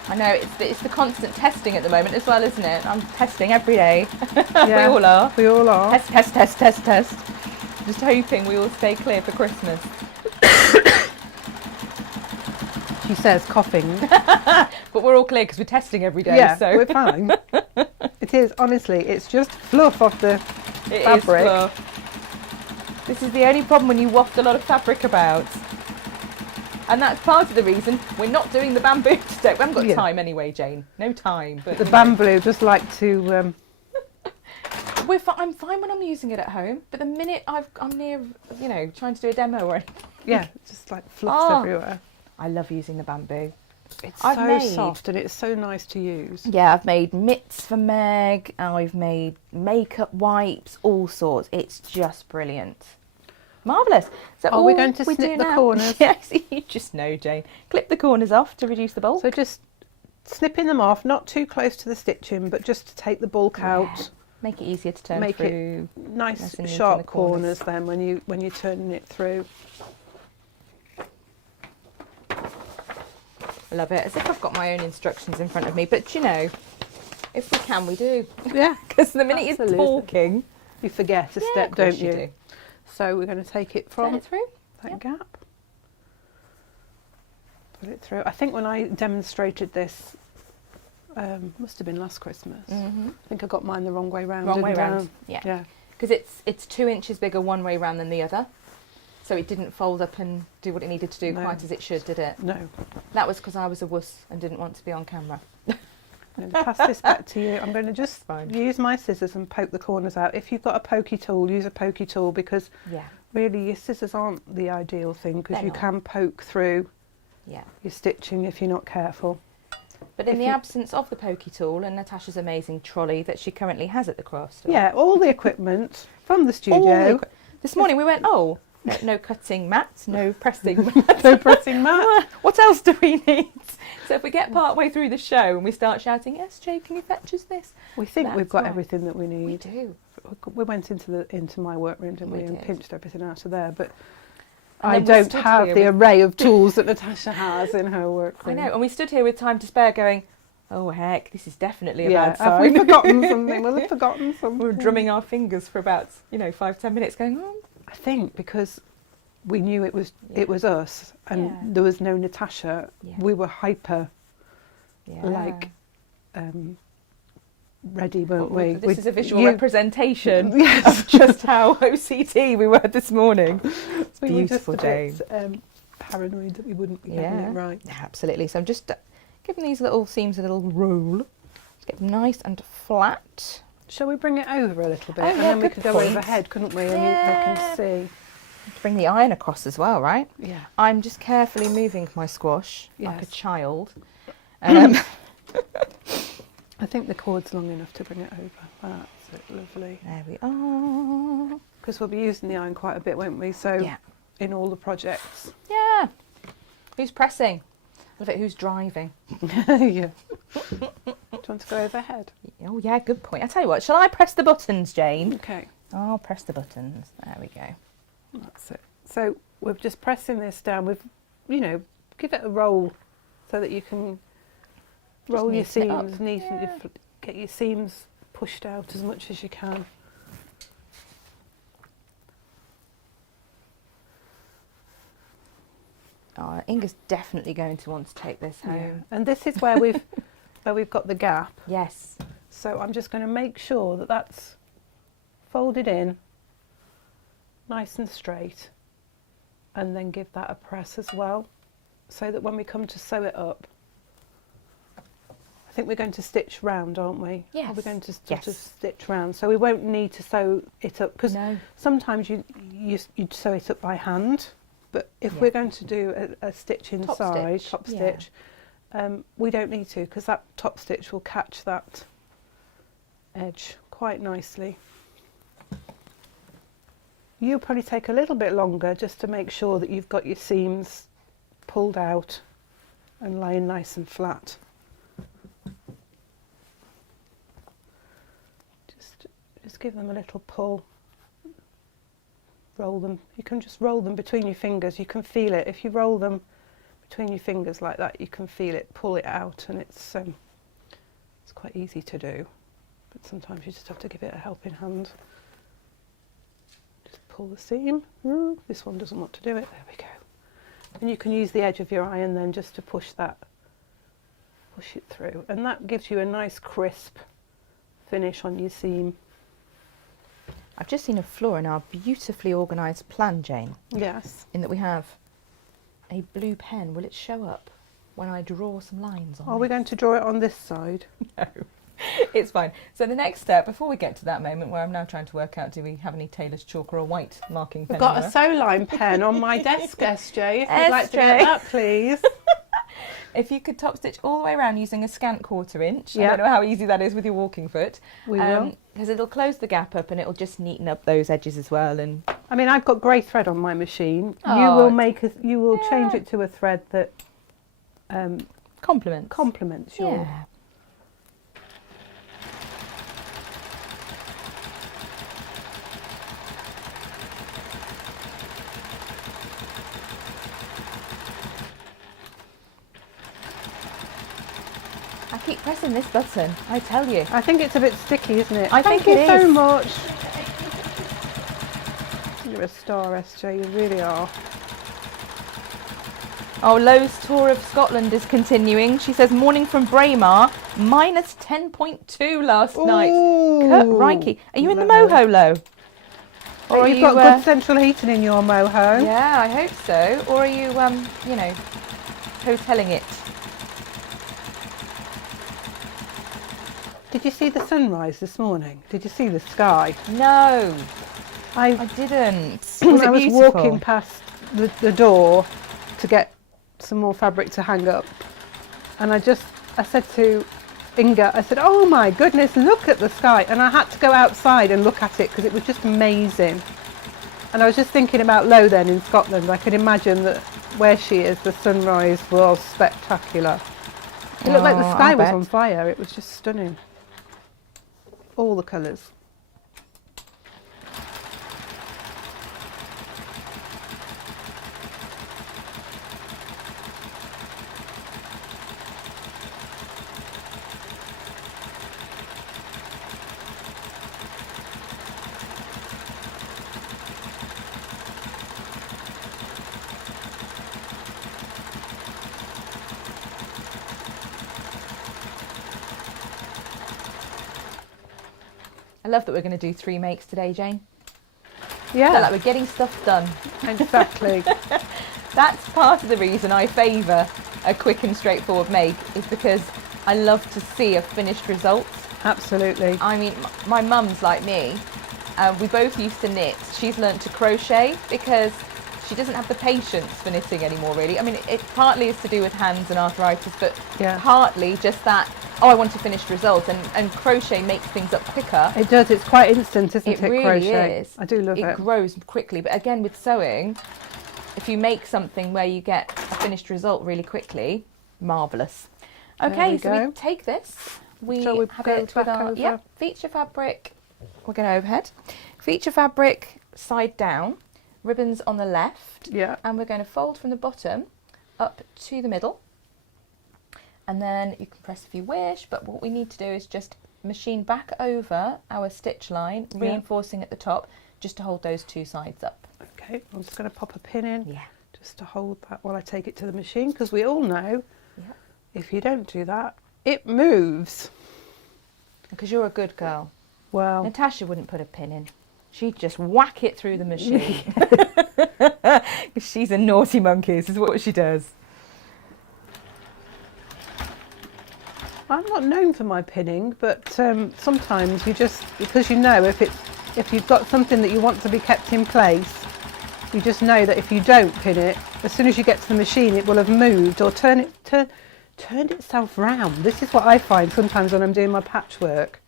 I know, it's the constant testing at the moment as well, isn't it? I'm testing every day. Yeah, we all are. We all are. Test. Just hoping we all stay clear for Christmas. She says, coughing. But we're all clear because we're testing every day. Yeah, so we're fine. It is, honestly, it's just fluff off the it fabric. Is fluff. This is the only problem when you waft a lot of fabric about. And that's part of the reason we're not doing the bamboo today. We haven't got time anyway, Jane. No time. But the bamboo just like to... I'm fine when I'm using it at home, but the minute I'm near, trying to do a demo or anything. Yeah, just like fluffs everywhere. I love using the bamboo. It's so soft and it's so nice to use. Yeah, I've made mitts for Meg, and I've made makeup wipes, all sorts. It's just brilliant. Marvellous. So are we going to snip the corners? Yes, you just know, Jane. Clip the corners off to reduce the bulk. So just snipping them off, not too close to the stitching, but just to take the bulk out. Make it easier to turn Make through. It nice sharp corners then when you're turning it through. I love it. As if I've got my own instructions in front of me. But, you know, if we can, we do. Yeah. Because the minute Absolutely. you're talking... You forget a Yeah, step, of course don't you? do. So we're going to take it Send from it through. that Yep. gap. Put it through. I think when I demonstrated this, must have been last Christmas. Mm-hmm. I think I got mine the wrong way round. Wrong way didn't I? round. Yeah. Yeah. Because it's 2 inches bigger one way round than the other. So it didn't fold up and do what it needed to do No. quite as it should, did it? No. That was because I was a wuss and didn't want to be on camera. I'm going to pass this back to you. I'm going to just Fine. use my scissors and poke the corners out. If you've got a pokey tool, use a pokey tool, because Yeah. really your scissors aren't the ideal thing, because They're you not. can poke through Yeah. your stitching if you're not careful. But in If the you- absence of the pokey tool and Natasha's amazing trolley that she currently has at the craft store. Yeah, all the equipment from the all the studio. This morning we went, oh, no cutting mats, no pressing mats. No pressing mat. What else do we need? So if we get part way through the show and we start shouting, yes, Jay, can you fetch us this? We think we've That's got right. everything that we We need. do. We went into my workroom, didn't we, We and did. pinched everything out of there. But And I then we don't stood have here the with- array of tools that Natasha has in her I workroom. know, and we stood here with time to spare going, oh heck, this is definitely a Yeah, bad have we sign. forgotten something? We'll have forgotten something. We were drumming our fingers for about, 5-10 minutes going, oh. I think because we knew it was us, and Yeah. there was no Natasha. Yeah. We were hyper Yeah. ready, weren't we? This is a visual representation Yes. of just how OCD we were this morning. It's We beautiful, were Jane. just a bit paranoid that we wouldn't be getting Yeah. it right. Yeah, absolutely. So I'm just giving these little seams a little roll. Just get them nice and flat. Shall we bring it over a little bit, Oh, and yeah, then we good could go point. overhead, couldn't we? And they Yeah. can see. Bring the iron across as well, right? Yeah. I'm just carefully moving my squash like a Yes. child. I think the cord's long enough to bring it over. That's it, lovely. There we are. Because we'll be using the iron quite a bit, won't we? So Yeah. in all the projects. Yeah. Who's pressing? Love it. Who's driving? Yeah. Do you want to go overhead? Oh, yeah, good point. I tell you what, shall I press the buttons, Jane? Okay, I'll press the buttons. There we go. that's it. So we're just pressing this down. We've, give it a roll so that you can roll your neaten it up. seams, get your seams pushed out as much as you can. Oh, Inga's definitely going to want to take this home. Yeah. And this is where we've got the gap. Yes. So I'm just going to make sure that that's folded in nice and straight, and then give that a press as well, so that when we come to sew it up, I think we're going to stitch round, aren't we? Yes. Are we going to Yes. stitch round? So we won't need to sew it up, because No. sometimes you'd sew it up by hand, but if Yeah. we're going to do a stitch inside, stitch, top yeah. stitch, we don't need to, because that top stitch will catch that edge quite nicely. You'll probably take a little bit longer just to make sure that you've got your seams pulled out and lying nice and flat. Just give them a little pull. Roll them. You can just roll them between your fingers. You can feel it. If you roll them between your fingers like that, you can feel it. Pull it out, and it's quite easy to do. But sometimes you just have to give it a helping hand. Just pull the seam. This one doesn't want to do it. There we go. And you can use the edge of your iron then just to push it through. And that gives you a nice crisp finish on your seam. I've just seen a flaw in our beautifully organised plan, Jane, Yes. in that we have a blue pen. Will it show up when I draw some lines on Are we it? going to draw it on this side? No, it's fine. So the next step, before we get to that moment where I'm now trying to work out, do we have any tailor's chalk or a white marking pen? I've got a anywhere? sew line pen on my desk, SJ. If you'd like to SJ. get that, please. If you could top stitch all the way around using a scant 1/4 inch, I Yeah. don't know how easy that is with your walking foot. We will. Because it'll close the gap up and it'll just neaten up those edges as well. And I mean, I've got grey thread on my machine. Oh, You will yeah. change it to a thread that compliments. complements your. Yeah. keep pressing this button, I tell you. I think it's a bit sticky, isn't it? I think Thank it you so is. much. You're a star, SJ, you really are. Oh, Lowe's tour of Scotland is continuing. She says, morning from Braemar, minus 10.2 last night. Crikey. Are you in the moho, Lo? Or you've got good central heating in your moho. Yeah, I hope so. Or are you, you know, hoteling it? Did you see the sunrise this morning? Did you see the sky? No, I didn't. Was it I was beautiful? walking past the door to get some more fabric to hang up, and I said to Inga, I said, oh my goodness, look at the sky. And I had to go outside and look at it because it was just amazing. And I was just thinking about Lo then in Scotland. I could imagine that where she is, the sunrise was spectacular. It looked like the sky was on fire. It was just stunning. All the colours. I love that we're going to do 3 makes today, Jane. Yeah. Like we're getting stuff done. Exactly. That's part of the reason I favour a quick and straightforward make, is because I love to see a finished result. Absolutely. I mean, my mum's like me. We both used to knit. She's learnt to crochet because she doesn't have the patience for knitting anymore, really. I mean, it partly is to do with hands and arthritis, but partly just that, oh, I want a finished result, and crochet makes things up quicker. It does. It's quite instant, isn't it? It really crochet is. I do love it. It grows quickly, but again, with sewing, if you make something where you get a finished result really quickly, marvellous. Okay, so we take this. We have it with our feature fabric. We're going overhead. Feature fabric side down, ribbons on the left. Yeah. And we're going to fold from the bottom up to the middle. And then you can press if you wish, but what we need to do is just machine back over our stitch line, reinforcing at the top, just to hold those 2 sides up. Okay, I'm just going to pop a pin in just to hold that while I take it to the machine, because we all know if you don't do that, it moves. Because you're a good girl. Well, Natasha wouldn't put a pin in. She'd just whack it through the machine. She's a naughty monkey, this is what she does. I'm not known for my pinning, but sometimes you just, because you know if you've got something that you want to be kept in place, you just know that if you don't pin it, as soon as you get to the machine, it will have moved or turned itself round. This is what I find sometimes when I'm doing my patchwork.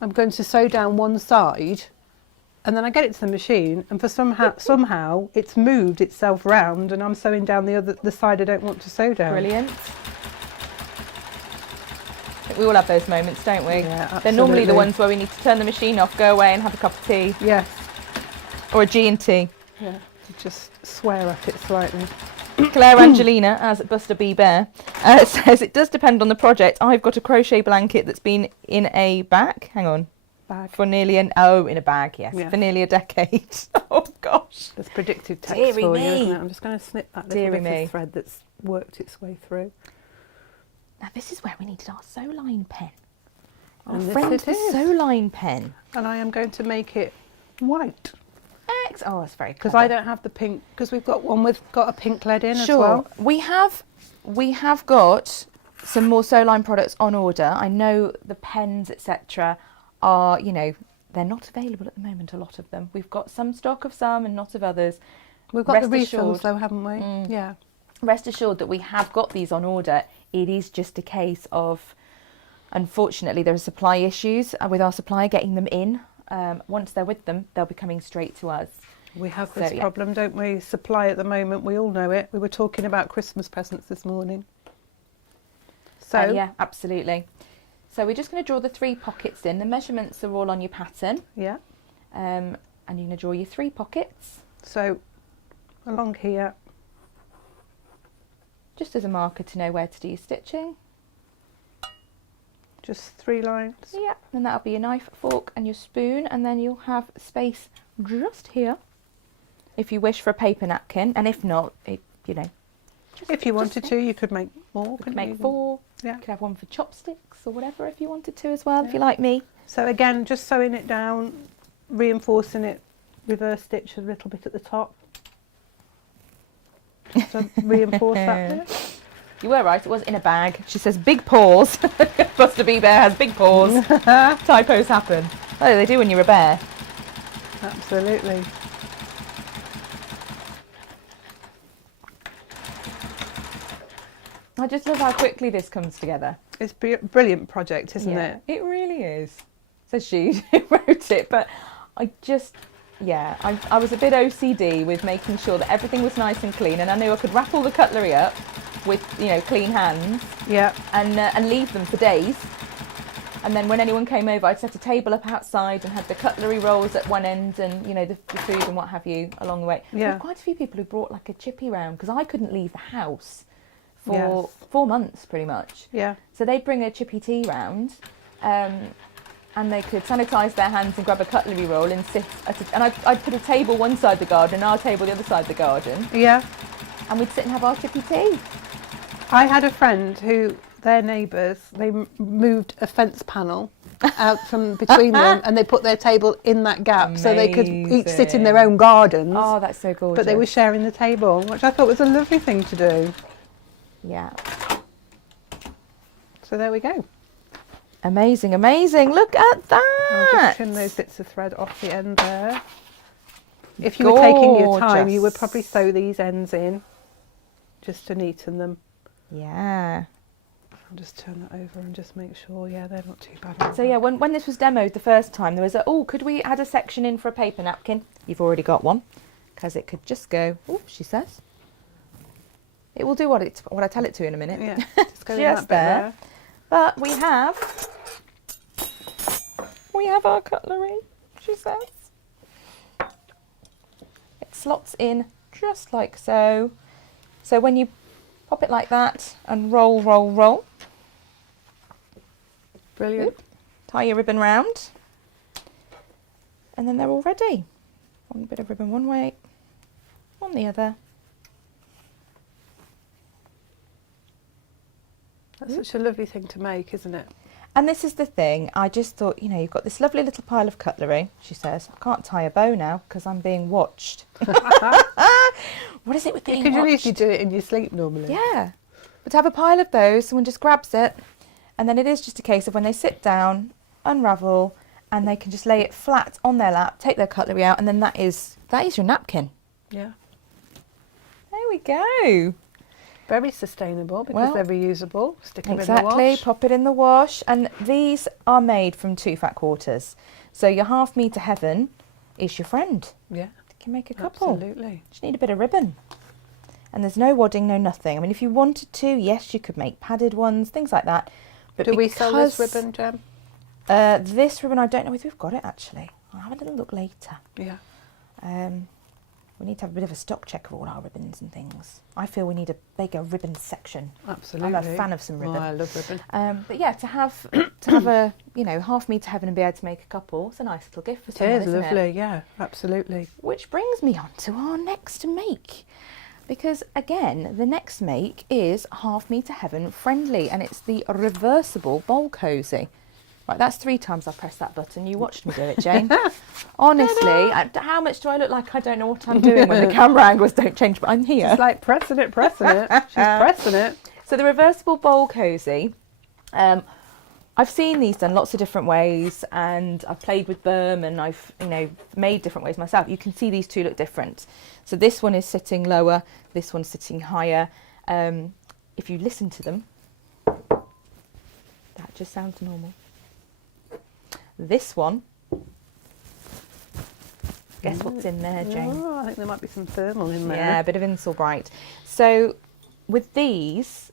I'm going to sew down one side, and then I get it to the machine, and for somehow it's moved itself round, and I'm sewing down the side I don't want to sew down. Brilliant. We all have those moments, don't we? Yeah, absolutely. They're normally the ones where we need to turn the machine off, go away and have a cup of tea. Yes. Or a G&T. Yeah, just swear at it slightly. Claire Angelina, as Buster B. Bear, says, it does depend on the project. I've got a crochet blanket that's been in a bag. Hang on. Bag. For nearly in a bag, yes. Yeah. For nearly a decade. Oh, gosh. There's predictive text for you, isn't it? I'm just going to snip that little bit of thread that's worked its way through. Now this is where we needed our sew line pen. Our And friend the sew line pen. And I am going to make it white. Oh, that's very clever. Because I don't have the pink, because we've got one with got a pink lead in as well. We have got some more sew line products on order. I know the pens, etc. are, you know, they're not available at the moment, a lot of them. We've got some stock of some and not of others. We've got the refills though, haven't we? Yeah. Rest assured that we have got these on order. It is just a case of, unfortunately, there are supply issues with our supplier getting them in. Once they're with them, they'll be coming straight to us. We have this problem, don't we? Supply at the moment, we all know it. We were talking about Christmas presents this morning. So yeah, absolutely. So we're just going to draw the 3 pockets in. The measurements are all on your pattern. Yeah. And you're going to draw your 3 pockets. So along here. Just as a marker to know where to do your stitching. just 3 lines. Yeah, and that'll be your knife, fork and your spoon, and then you'll have space just here if you wish for a paper napkin, and if not, you know. If you wanted to, you could make more. You could make 4. Yeah. You could have one for chopsticks or whatever if you wanted to as well, if you like me. So again, just sewing it down, reinforcing it, reverse stitch a little bit at the top. Just to reinforce that bit. You were right, it was in a bag. She says big paws. Buster Bee Bear has big paws. Typos happen. Oh, they do when you're a bear. Absolutely. I just love how quickly this comes together. It's a brilliant project, isn't it? It really is. Says she who wrote it, but I just, I was a bit OCD with making sure that everything was nice and clean, and I knew I could wrap all the cutlery up with, you know, clean hands. Yeah. And leave them for days. And then when anyone came over, I'd set a table up outside and had the cutlery rolls at one end, and you know the food and what have you along the way. Yeah. There were quite a few people who brought like a chippy round because I couldn't leave the house for 4 months pretty much. Yeah. So they'd bring a chippy tea round, and they could sanitise their hands and grab a cutlery roll and sit at and I'd put a table one side of the garden and our table the other side of the garden. Yeah. And we'd sit and have our chippy tea. I had a friend who, their neighbours, they moved a fence panel out from between them, and they put their table in that gap so they could each sit in their own gardens. Oh, that's so gorgeous. But they were sharing the table, which I thought was a lovely thing to do. Yeah. So there we go. Amazing, amazing. Look at that. I'll just trim those bits of thread off the end there. If you were taking your time, you would probably sew these ends in just to neaten them. Yeah. I'll just turn that over and just make sure, they're not too bad. So yeah, when this was demoed the first time, there was could we add a section in for a paper napkin? You've already got one, because it could just go, she says. It will do what I tell it to in a minute. Yeah, just go just there. But we have our cutlery, she says. It slots in just like so. So when you pop it like that and roll, roll, roll. Brilliant. Tie your ribbon round. And then they're all ready. One bit of ribbon one way, one the other. That's such a lovely thing to make, isn't it? And this is the thing, I just thought, you know, you've got this lovely little pile of cutlery, she says. I can't tie a bow now because I'm being watched. What is it with being watched? You could usually do it in your sleep normally. Yeah. But to have a pile of those, someone just grabs it, and then it is just a case of when they sit down, unravel, and they can just lay it flat on their lap, take their cutlery out, and then that is your napkin. Yeah. There we go. Very sustainable because they're reusable. Stick them in the wash. Exactly, pop it in the wash. And these are made from 2 fat quarters. So your half metre heaven is your friend. Yeah. You can make a couple. Absolutely. Just need a bit of ribbon. And there's no wadding, no nothing. I mean, if you wanted to, yes, you could make padded ones, things like that. But do we sell this ribbon, Jem? This ribbon, I don't know if we've got it actually. I'll have a little look later. Yeah. We need to have a bit of a stock check of all our ribbons and things. I feel we need a bigger ribbon section. Absolutely. I'm a fan of some ribbon. Oh, I love ribbon. But yeah, to have a half metre heaven and be able to make a couple, it's a nice little gift for someone, isn't it? It is lovely, yeah, absolutely. Which brings me on to our next make, because again, the next make is half metre heaven friendly, and it's the reversible bowl cozy. Right, that's 3 times I pressed that button. You watched me do it, Jane. Honestly, how much do I look like I don't know what I'm doing when the camera angles don't change, but I'm here. It's like pressing it. She's pressing it. So the reversible bowl cozy, I've seen these done lots of different ways, and I've played with them, and I've made different ways myself. You can see these 2 look different. So this one is sitting lower, this one's sitting higher. If you listen to them, that just sounds normal. This one, guess what's in there, Jane? Oh, I think there might be some thermal in there. Yeah, a bit of Insulbright. So with these,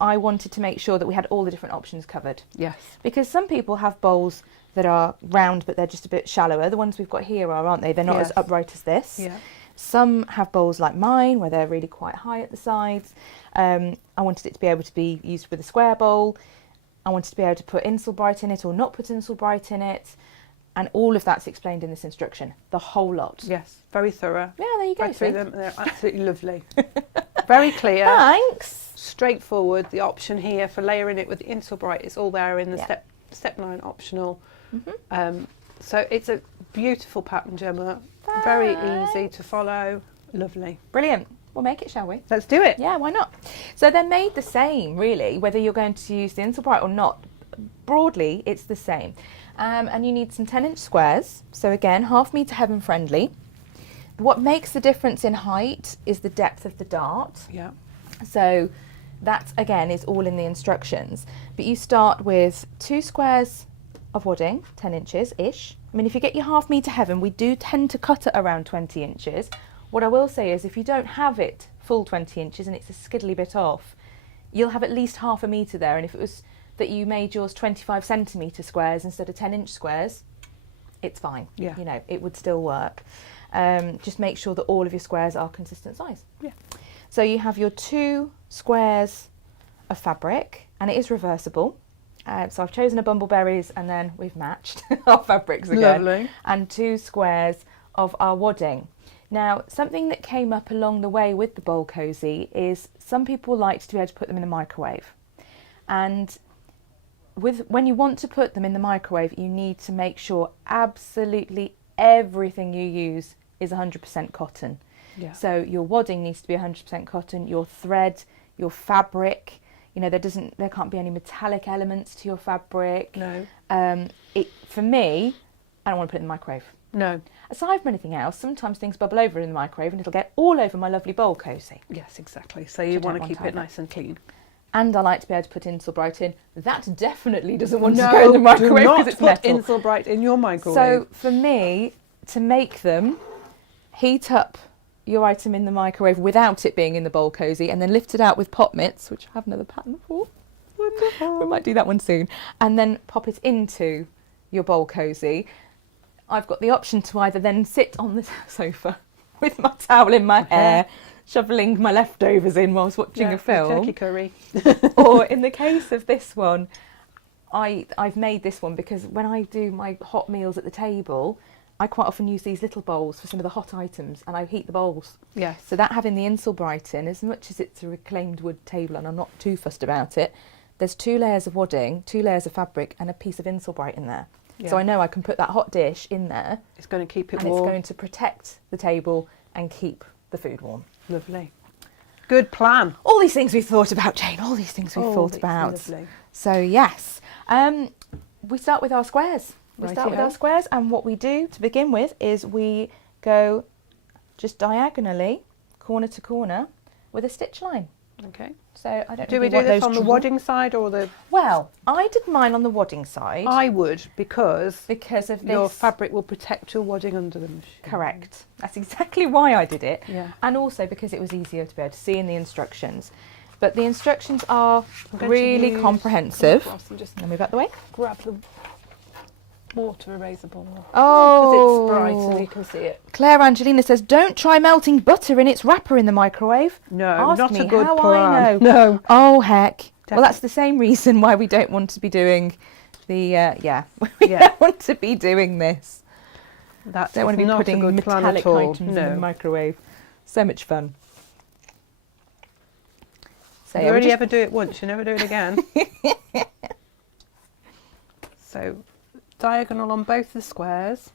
I wanted to make sure that we had all the different options covered. Yes. Because some people have bowls that are round, but they're just a bit shallower. The ones we've got here aren't they? They're not as upright as this. Yeah. Some have bowls like mine, where they're really quite high at the sides. I wanted it to be able to be used with a square bowl. I wanted to be able to put Insulbright in it or not put Insulbright in it. And all of that's explained in this instruction, the whole lot. Yes, very thorough. Yeah, there you go. Read through them, they're absolutely lovely. Very clear. Thanks. Straightforward. The option here for layering it with Insulbright is all there in the Yeah. step 9 optional. Mm-hmm. So it's a beautiful pattern, Gemma. Very Thanks. easy to follow. Lovely. Brilliant. We'll make it, shall we? Let's do it. Yeah, why not? So they're made the same, really, whether you're going to use the Insulbright or not. Broadly, it's the same. And you need some 10-inch squares. So again, 1/2 metre heaven friendly. What makes the difference in height is the depth of the dart. Yeah. So that, again, is all in the instructions. But you start with 2 squares of wadding, 10 inches-ish. I mean, if you get your 1/2 metre heaven, we do tend to cut it around 20 inches. What I will say is if you don't have it full 20 inches and it's a skiddly bit off, you'll have at least 1/2 metre there. And if it was that you made yours 25 centimetre squares instead of 10-inch squares, it's fine. Yeah. You know, it would still work. Just make sure that all of your squares are consistent size. Yeah. So you have your 2 squares of fabric, and it is reversible. So I've chosen a bumbleberries, and then we've matched our fabrics again. Lovely. And 2 squares of our wadding. Now, something that came up along the way with the bowl cozy is some people like to be able to put them in the microwave. And when you want to put them in the microwave, you need to make sure absolutely everything you use is 100% cotton. Yeah. So your wadding needs to be 100% cotton, your thread, your fabric, you know, there can't be any metallic elements to your fabric. No. For me, I don't want to put it in the microwave. No. Aside from anything else, sometimes things bubble over in the microwave and it'll get all over my lovely bowl cozy. Yes, exactly. So you want to keep it either. nice and clean. And I like to be able to put Insulbright in. That definitely doesn't want to go in the microwave because it's metal. Do not put Insulbright in your microwave. So for me, to make them, heat up your item in the microwave without it being in the bowl cozy, and then lift it out with pop mitts, which I have another pattern for. Wonderful. We might do that one soon. And then pop it into your bowl cozy. I've got the option to either then sit on the sofa with my towel in my hair, shoveling my leftovers in whilst watching a film. Turkey curry. Or in the case of this one, I've made this one because when I do my hot meals at the table, I quite often use these little bowls for some of the hot items, and I heat the bowls. Yes. So that having the Insulbright in, as much as it's a reclaimed wood table and I'm not too fussed about it, there's 2 layers of wadding, 2 layers of fabric and a piece of Insulbright in there. Yeah. So I know I can put that hot dish in there. It's going to keep it and warm. it's going to protect the table and keep the food warm. Lovely. Good plan. All these things we've thought about, Jane, all these things we've thought it's about. Lovely. So yes, we start with our squares. We start with Righty-ho. our squares, and what we do to begin with is we go just diagonally, corner to corner, with a stitch line. Okay. So I don't know. Do we if you do want this those on the wadding side or the... Well, I did mine on the wadding side I would, because because of this. your fabric will protect your wadding under the machine. Correct. That's exactly why I did it. Yeah. And also because it was easier to be able to see in the instructions. But the instructions are I'm going to really use comprehensive. floss and just Let me move out the way. grab the water erasable. Oh, Because it's bright and you can see it. Claire Angelina says, don't try melting butter in its wrapper in the microwave. No, Ask not me a good how plan. I know. No. Oh, heck. Well, Definitely. that's the same reason why we don't want to be doing we Yeah. don't want to be doing this. That's Don't want to be not putting a good plan metallic at all. items in the No. microwave. So much fun. So You yeah, we only just- ever do it once, you never do it again. So, diagonal on both the squares.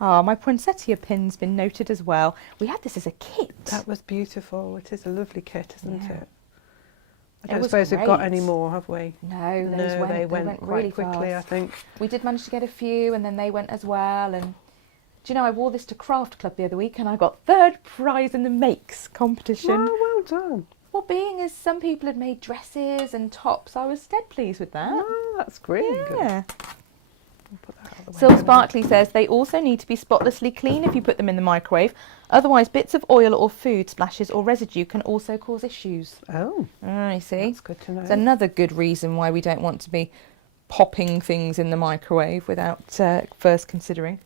Ah, my poinsettia pin's been noted as well. We had this as a kit. That was beautiful. It is a lovely kit, isn't Yeah. it? I It don't was suppose we've got great. any more, have we? No, No, those they went quite quite really quickly, fast. I think. We did manage to get a few, and then they went as well. And do you know, I wore this to Craft Club the other week, and I got 3rd prize in the makes competition. Oh, well done. Well, being as some people had made dresses and tops, I was dead pleased with that. Oh, that's really good. Yeah. I'll put that out of the way Sil now. Sparkly says they also need to be spotlessly clean if you put them in the microwave. Otherwise, bits of oil or food splashes or residue can also cause issues. Oh, I see. that's good to know. It's another good reason why we don't want to be popping things in the microwave without first considering.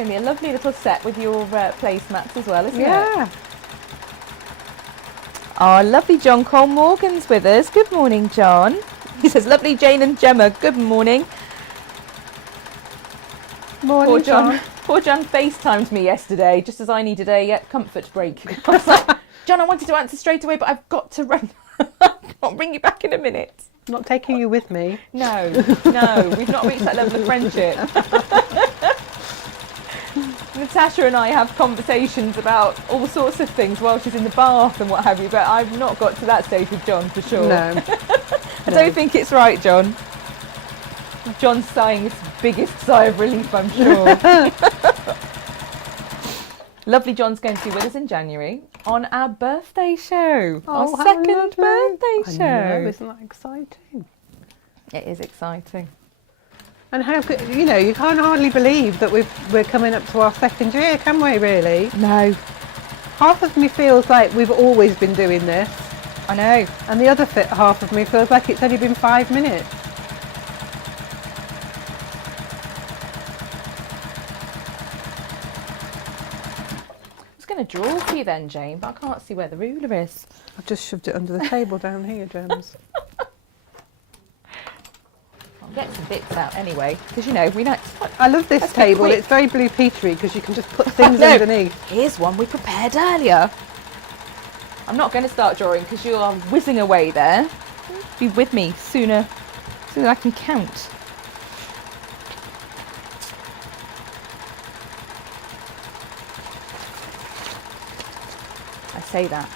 going to be a lovely little set with your placemats as well, isn't it? Yeah. Oh, lovely John Cole Morgan's with us. Good morning, John. He says, lovely Jane and Gemma. Good morning. Morning, Poor John. Poor John FaceTimed me yesterday just as I needed a comfort break. I was like, John, I wanted to answer straight away, but I've got to run. I'll bring you back in a minute. I'm not taking you with me. No, we've not reached that level of friendship. Natasha and I have conversations about all sorts of things while she's in the bath and what have you, but I've not got to that stage with John for sure. No. I don't think it's right, John. John's sighing his biggest sigh of relief, I'm sure. Lovely John's going to be with us in January on our birthday show. Oh, our second birthday show. I know, isn't that exciting? It is exciting. And how could, you can't hardly believe that we're coming up to our second year, can we, really? No. Half of me feels like we've always been doing this. I know. And the other half of me feels like it's only been 5 minutes. I was going to draw for you then, Jane, but I can't see where the ruler is. I've just shoved it under the table down here, James. I'll get some bits out anyway, because we know. I love this table. It's very Blue Petery because you can just put things underneath. Here's one we prepared earlier. I'm not going to start drawing because you are whizzing away there. Be with me sooner I can count. I say that.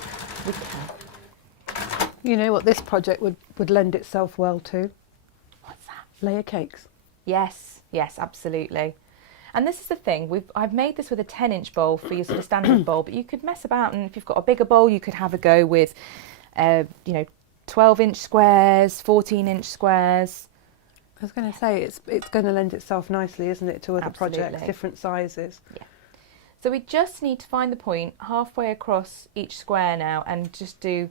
We can. You know what this project would lend itself well to? What's that? Layer cakes. Yes, absolutely. And this is the thing, I've made this with a 10-inch bowl for your sort of standard bowl, but you could mess about, and if you've got a bigger bowl, you could have a go with, 12-inch squares, 14-inch squares. I was going to say, it's going to lend itself nicely, isn't it, to other projects, different sizes. Yeah. So we just need to find the point halfway across each square now and just do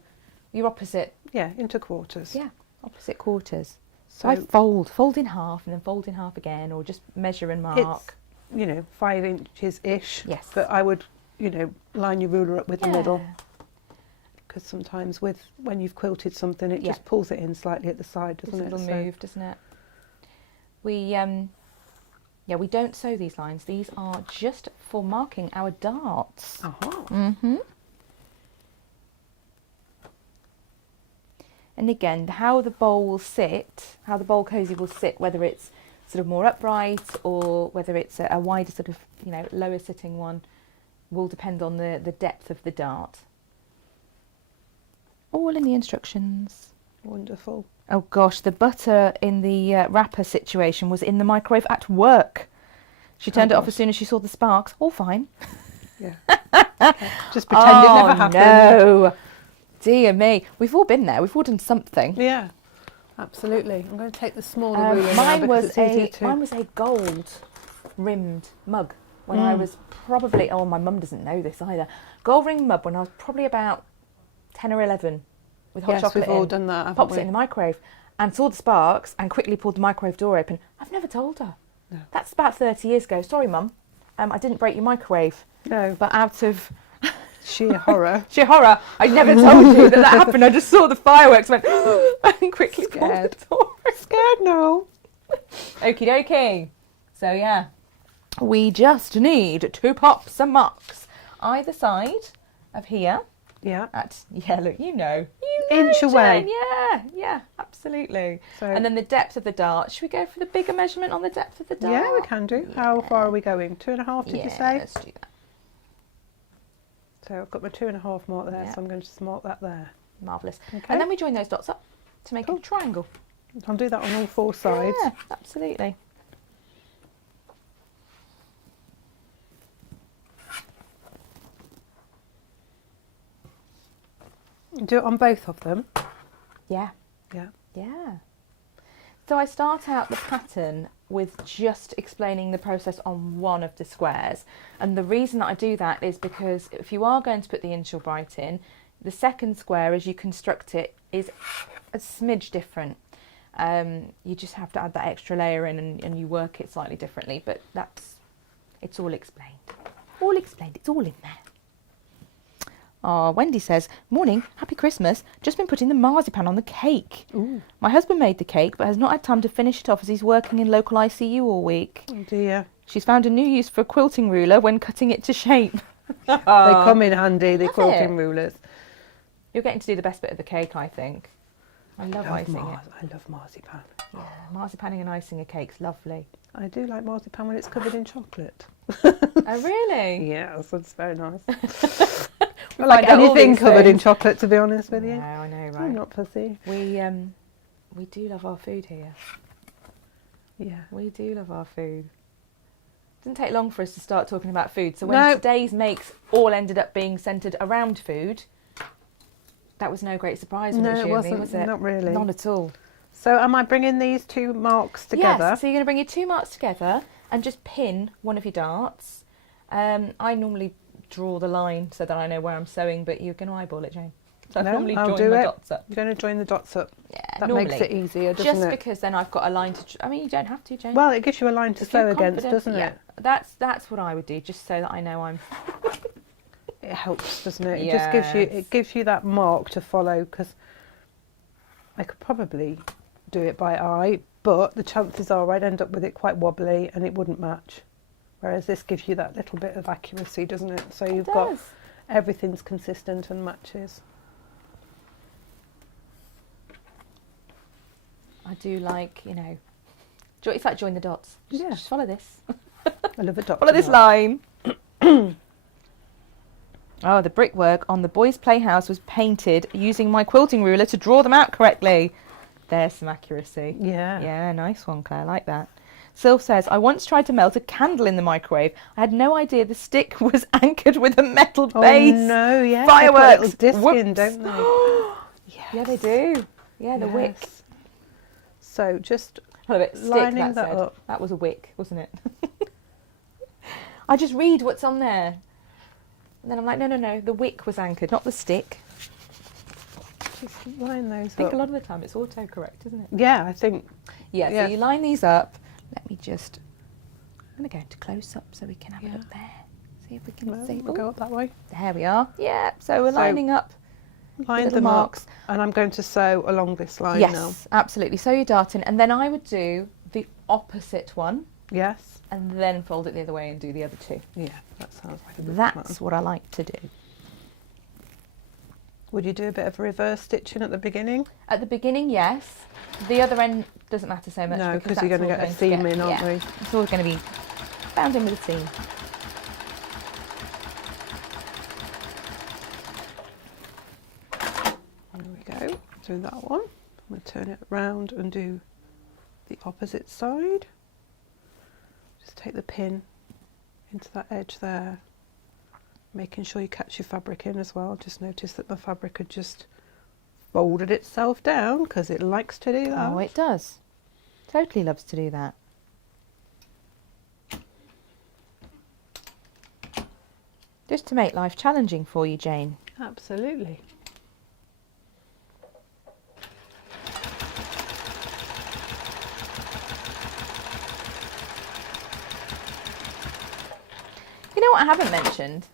your opposite. Yeah, into quarters. Yeah, opposite quarters. So So I fold in half and then fold in half again, or just measure and mark. It's, 5 inches-ish. Yes. But I would, line your ruler up with the middle. Because sometimes when you've quilted something, it just pulls it in slightly at the side, doesn't it? It's a little move, doesn't it? We don't sew these lines. These are just for marking our darts. Uh-huh. And again, how the bowl cozy will sit, whether it's sort of more upright or whether it's a wider sort of, lower sitting one, will depend on the depth of the dart. All in the instructions. Wonderful. Oh gosh, the butter in the wrapper situation was in the microwave at work. She turned it off as soon as she saw the sparks. All fine. Yeah. Okay. Just pretend it never happened. No. Dear me. We've all been there. We've all done something. Yeah, absolutely. I'm going to take the smaller ruler now mine because it's easier to... was a gold rimmed mug when I was probably... Oh, my mum doesn't know this either. Gold rimmed mug when I was probably about 10 or 11 with hot chocolate we've all done that, haven't Popped we? it in the microwave and saw the sparks and quickly pulled the microwave door open. I've never told her. No. That's about 30 years ago. Sorry, Mum. I didn't break your microwave. No. But out of... sheer horror. Sheer horror. I never told you that happened. I just saw the fireworks, went and quickly pulled the door. Scared now. Okie dokie. So yeah, we just need to pop some marks either side of here. Yeah. Look, you know, Inch away. Yeah, absolutely. So, and then the depth of the dart. Should we go for the bigger measurement on the depth of the dart? Yeah, we can do. Yeah. How far are we going? 2.5, did you say? Let's do that. So I've got my 2.5 mark there, so I'm going to just mark that there. Marvellous. Okay. And then we join those dots up to make a triangle. I'll do that on all 4 sides. Yeah, absolutely. Do it on both of them? Yeah. Yeah. Yeah. So I start out the pattern with just explaining the process on one of the squares. And the reason that I do that is because if you are going to put the initial bright in, the second square as you construct it is a smidge different. You just have to add that extra layer in and you work it slightly differently, but It's all explained. All explained. It's all in there. Oh, Wendy says, morning, happy Christmas. Just been putting the marzipan on the cake. Ooh. My husband made the cake, but has not had time to finish it off as he's working in local ICU all week. Oh dear. She's found a new use for a quilting ruler when cutting it to shape. They come in handy, the Does quilting it? rulers. You're getting to do the best bit of the cake, I think. I love icing it. I love marzipan. Yeah, marzipaning and icing a cake's lovely. I do like marzipan when it's covered in chocolate. Oh, really? Yeah, that's very nice. I Find like out all anything these covered in things. chocolate, to be honest with you. No, I know, right? I'm not fussy. We do love our food here. Yeah. We do love our food. Didn't take long for us to start talking about food. So when No. today's makes all ended up being centred around food, that was no great surprise. No, I'm it assuming, wasn't. was it? Not really. Not at all. So am I bringing these two marks together? Yes. So you're going to bring your two marks together and just pin one of your darts. I normally draw the line so that I know where I'm sewing, but you're going to eyeball it, Jane. So I No, normally I'll join do my it. dots up. I'm going to join the dots up. Yeah, That normally. makes it easier, doesn't Just it? because then I've got a line to... I mean, you don't have to, Jane. Well, it gives you a line to If you're sew against, confident, doesn't yeah, it? That's what I would do, just so that I know I'm... It helps, doesn't it? It just gives you that mark to follow, because I could probably do it by eye, but the chances are I'd end up with it quite wobbly and it wouldn't match. Whereas this gives you that little bit of accuracy, doesn't it? So you've got everything's consistent and matches. I do like, you know... It's like join the dots. Just follow this. I love a dot. Follow this line. Oh, the brickwork on the boys' playhouse was painted using my quilting ruler to draw them out correctly. There's some accuracy. Yeah. Yeah, nice one, Claire. I like that. Sylv says, I once tried to melt a candle in the microwave. I had no idea the stick was anchored with a metal base. Oh, no, yeah. Fireworks. They put a little disc in, Whoops. don't they? Yes. Yeah, they do. Yeah, the wick. So just I love it. Stick, lining that said. up. That was a wick, wasn't it? I just read what's on there. And then I'm like, no, the wick was anchored, not the stick. Just line those I think up. a lot of the time it's autocorrect, isn't it? Yeah, I think. Yeah, Yeah. so you line these up. Let me just... I'm going to go into close-up so we can have a look there. See if we can see. We'll go up that way. There we are. Yeah, so we're lining up. Line little them marks. up, and I'm going to sew along this line Yes, now. absolutely. Sew your dart in, and then I would do the opposite one, Yes. and then fold it the other way and do the other two. Yeah, that sounds like a good That's plan. what I like to do. Would you do a bit of reverse stitching at the beginning? At the beginning, yes. The other end doesn't matter so much. No, because that's you're going to all get a seam in, aren't we? It's always going to be bound in with a seam. There we go. Do that one. I'm going to turn it around and do the opposite side. Just take the pin into that edge there, making sure you catch your fabric in as well. Just notice that the fabric had just folded itself down because it likes to do that. Oh, it does. Totally loves to do that. Just to make life challenging for you, Jane. Absolutely. You know what I haven't mentioned?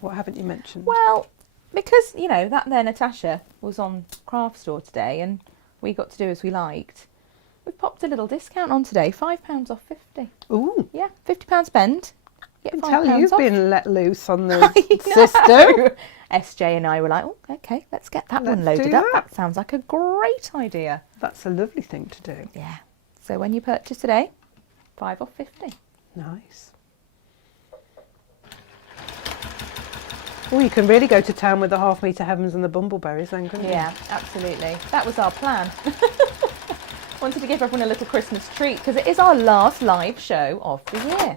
What haven't you mentioned? Well, because, you know, that there Natasha was on Craft Store today and we got to do as we liked. We've popped a little discount on today, £5 off 50. Ooh, Yeah, £50 spend. I Get can £5 tell you've off. been let loose on the I system. know. SJ and I were like, oh, okay, let's get that one Let's do loaded up. that. That sounds like a great idea. That's a lovely thing to do. Yeah. So when you purchase today, 5 off 50. Nice. Oh, you can really go to town with the half-metre heavens and the bumbleberries then, couldn't you? Yeah, absolutely. That was our plan. Wanted to give everyone a little Christmas treat because it is our last live show of the year.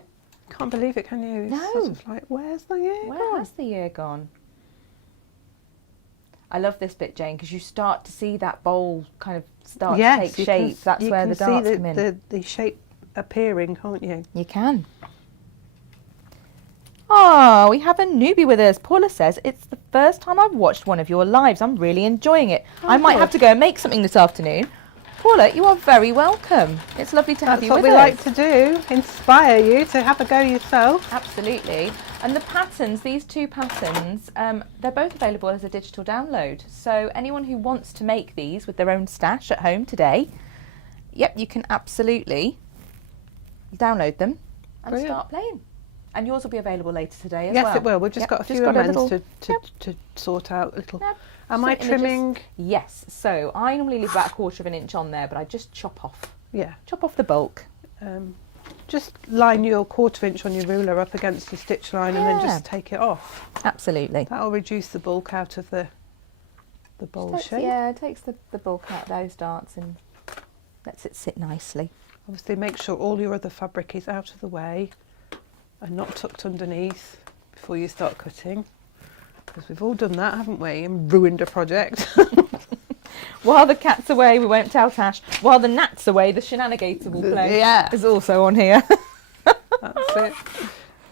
Can't believe it, can you? It's No. sort of like, where's the year Where gone? has the year gone? I love this bit, Jane, because you start to see that bowl kind of start to take you shape. That's where the darts see come in. the shape appearing, can't you? You can. Oh, we have a newbie with us. Paula says, it's the first time I've watched one of your lives. I'm really enjoying it. I might have to go and make something this afternoon. Paula, you are very welcome. It's lovely to have That's you what with we us. like to do, inspire you to have a go yourself. Absolutely. And the patterns, these two patterns, they're both available as a digital download. So anyone who wants to make these with their own stash at home today, yep, you can absolutely download them and Brilliant. start playing. And yours will be available later today as Yes, well. it will. We've just Yep, got a few got amends little- to sort out a little. Yep. Am I Some images. trimming? Yes. So I normally leave about 1/4 of an inch on there, but I just chop off the bulk. Just line your 1/4 inch on your ruler up against your stitch line and then Yeah. just take it off. Absolutely. That'll reduce the bulk out of the bowl shape. Yeah, it takes the bulk out of those darts and lets it sit nicely. Obviously make sure all your other fabric is out of the way and not tucked underneath before you start cutting. Because we've all done that, haven't we? And ruined a project. While the cat's away, we won't tell Tash. While the gnat's away, the shenanigator will play. Yeah. Is also on here. That's it.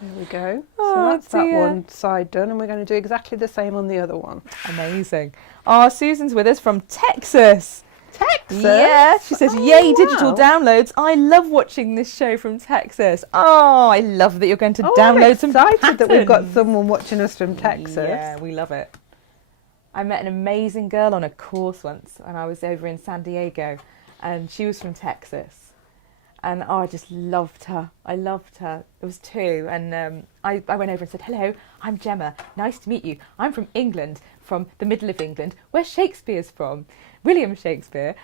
There we go. Oh, So that's that dear. one side done, and we're going to do exactly the same on the other one. Amazing. Oh, Susan's with us from Texas. Texas? Yeah, she says, Oh, yay, wow. digital downloads. I love watching this show from Texas. Oh, I love that you're going to Oh, download I'm some excited that we've got patterns. someone watching us from Texas. Yeah, we love it. I met an amazing girl on a course once when I was over in San Diego, and she was from Texas. And oh, I just loved her. I loved her. There was two, and I went over and said, hello, I'm Gemma. Nice to meet you. I'm from England, from the middle of England, where Shakespeare's from, William Shakespeare.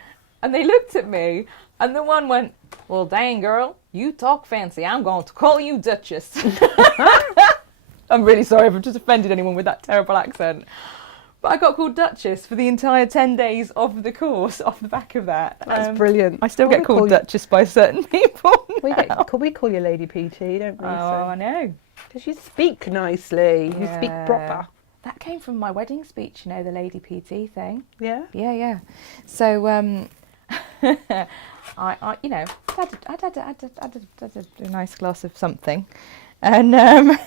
And they looked at me, and the one went, well, dang, girl, you talk fancy. I'm going to call you Duchess. I'm really sorry if I've just offended anyone with that terrible accent. But I got called Duchess for the entire 10 days of the course off the back of that. That's brilliant. I still Well, get we called call you- Duchess by certain people. We now. call you Lady PT, don't we? Oh, I know. Because you speak nicely. You speak Yeah. proper. That came from my wedding speech, you know, the Lady PT thing. Yeah? Yeah. So, I you know, I'd had a nice glass of something, and my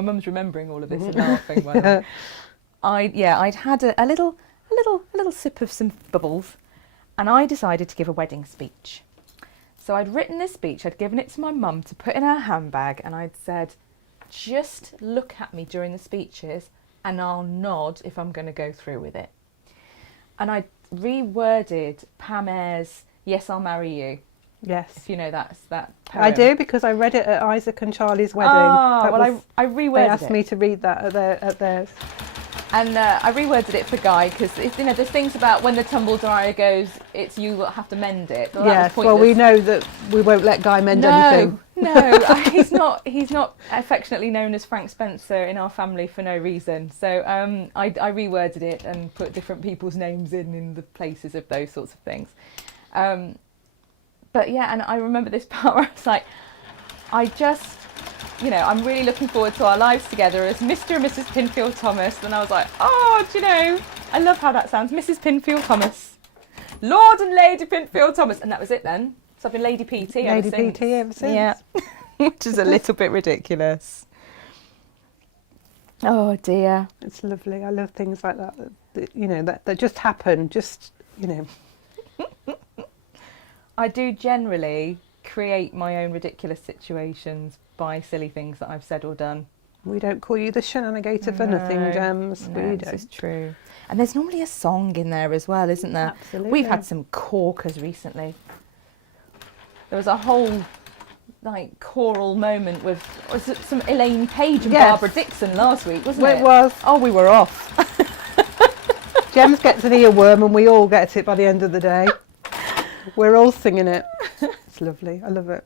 mum's remembering all of this and laughing. By I'd had a little sip of some bubbles, and I decided to give a wedding speech. So I'd written this speech, I'd given it to my mum to put in her handbag, and I'd said, just look at me during the speeches and I'll nod if I'm going to go through with it. And I reworded Pam Ayre's Yes, I'll Marry You, Yes. if you know that poem. I do, because I read it at Isaac and Charlie's wedding. Oh, That well, was- I reworded They asked it. me to read that at theirs. And I reworded it for Guy, because you know, there's things about when the tumble dryer goes, it's you that have to mend it. Well, that was Yes, well, we pointless. know that we won't let Guy mend anything. No, he's not affectionately known as Frank Spencer in our family for no reason. So I reworded it and put different people's names in the places of those sorts of things. But yeah, and I remember this part where I was like, I'm really looking forward to our lives together as Mr. and Mrs. Pinfield Thomas. And I was like, oh, do you know, I love how that sounds. Mrs. Pinfield Thomas. Lord and Lady Pinfield Thomas. And that was it then. So I've been Lady PT ever Lady since. PT ever since. Yeah. Which is a little bit ridiculous. Oh dear. It's lovely. I love things like that, that just happen. Just, I do generally create my own ridiculous situations by silly things that I've said or done. We don't call you the shenanigator for nothing, Gems. No, We this don't. is true. And there's normally a song in there as well, isn't there? Absolutely. We've had some corkers recently. There was a whole choral moment with some Elaine Page and Yes. Barbara Dixon last week, wasn't Well, it? it was. Oh, we were off. Gems gets an earworm and we all get it by the end of the day. We're all singing it. It's lovely. I love it.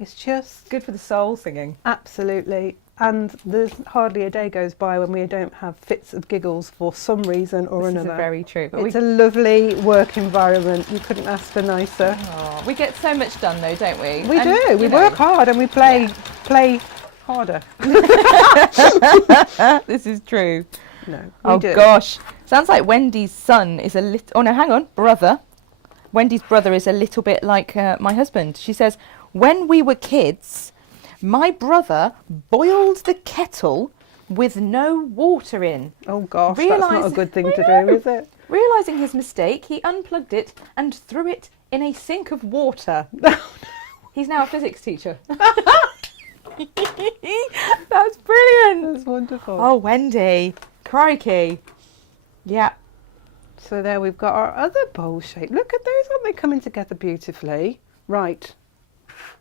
It's just Good for the soul singing. absolutely. And there's hardly a day goes by when we don't have fits of giggles for some reason or This another. is very true. But It's a lovely work environment. You couldn't ask for nicer. we get so much done though, don't we? We And, do. We you know, work hard and we play harder. This is true. No, we Oh do. gosh. Sounds like Wendy's son is a little... Oh no, hang on. Brother. Wendy's brother is a little bit like my husband. She says, when we were kids, my brother boiled the kettle with no water in. Oh gosh, that's not a Realise- good thing I to know. do, is it? Realising his mistake, he unplugged it and threw it in a sink of water. He's now a physics teacher. That's brilliant. That's wonderful. Oh, Wendy. Crikey. Yeah. So there we've got our other bowl shape. Look at those, aren't they coming together beautifully? Right.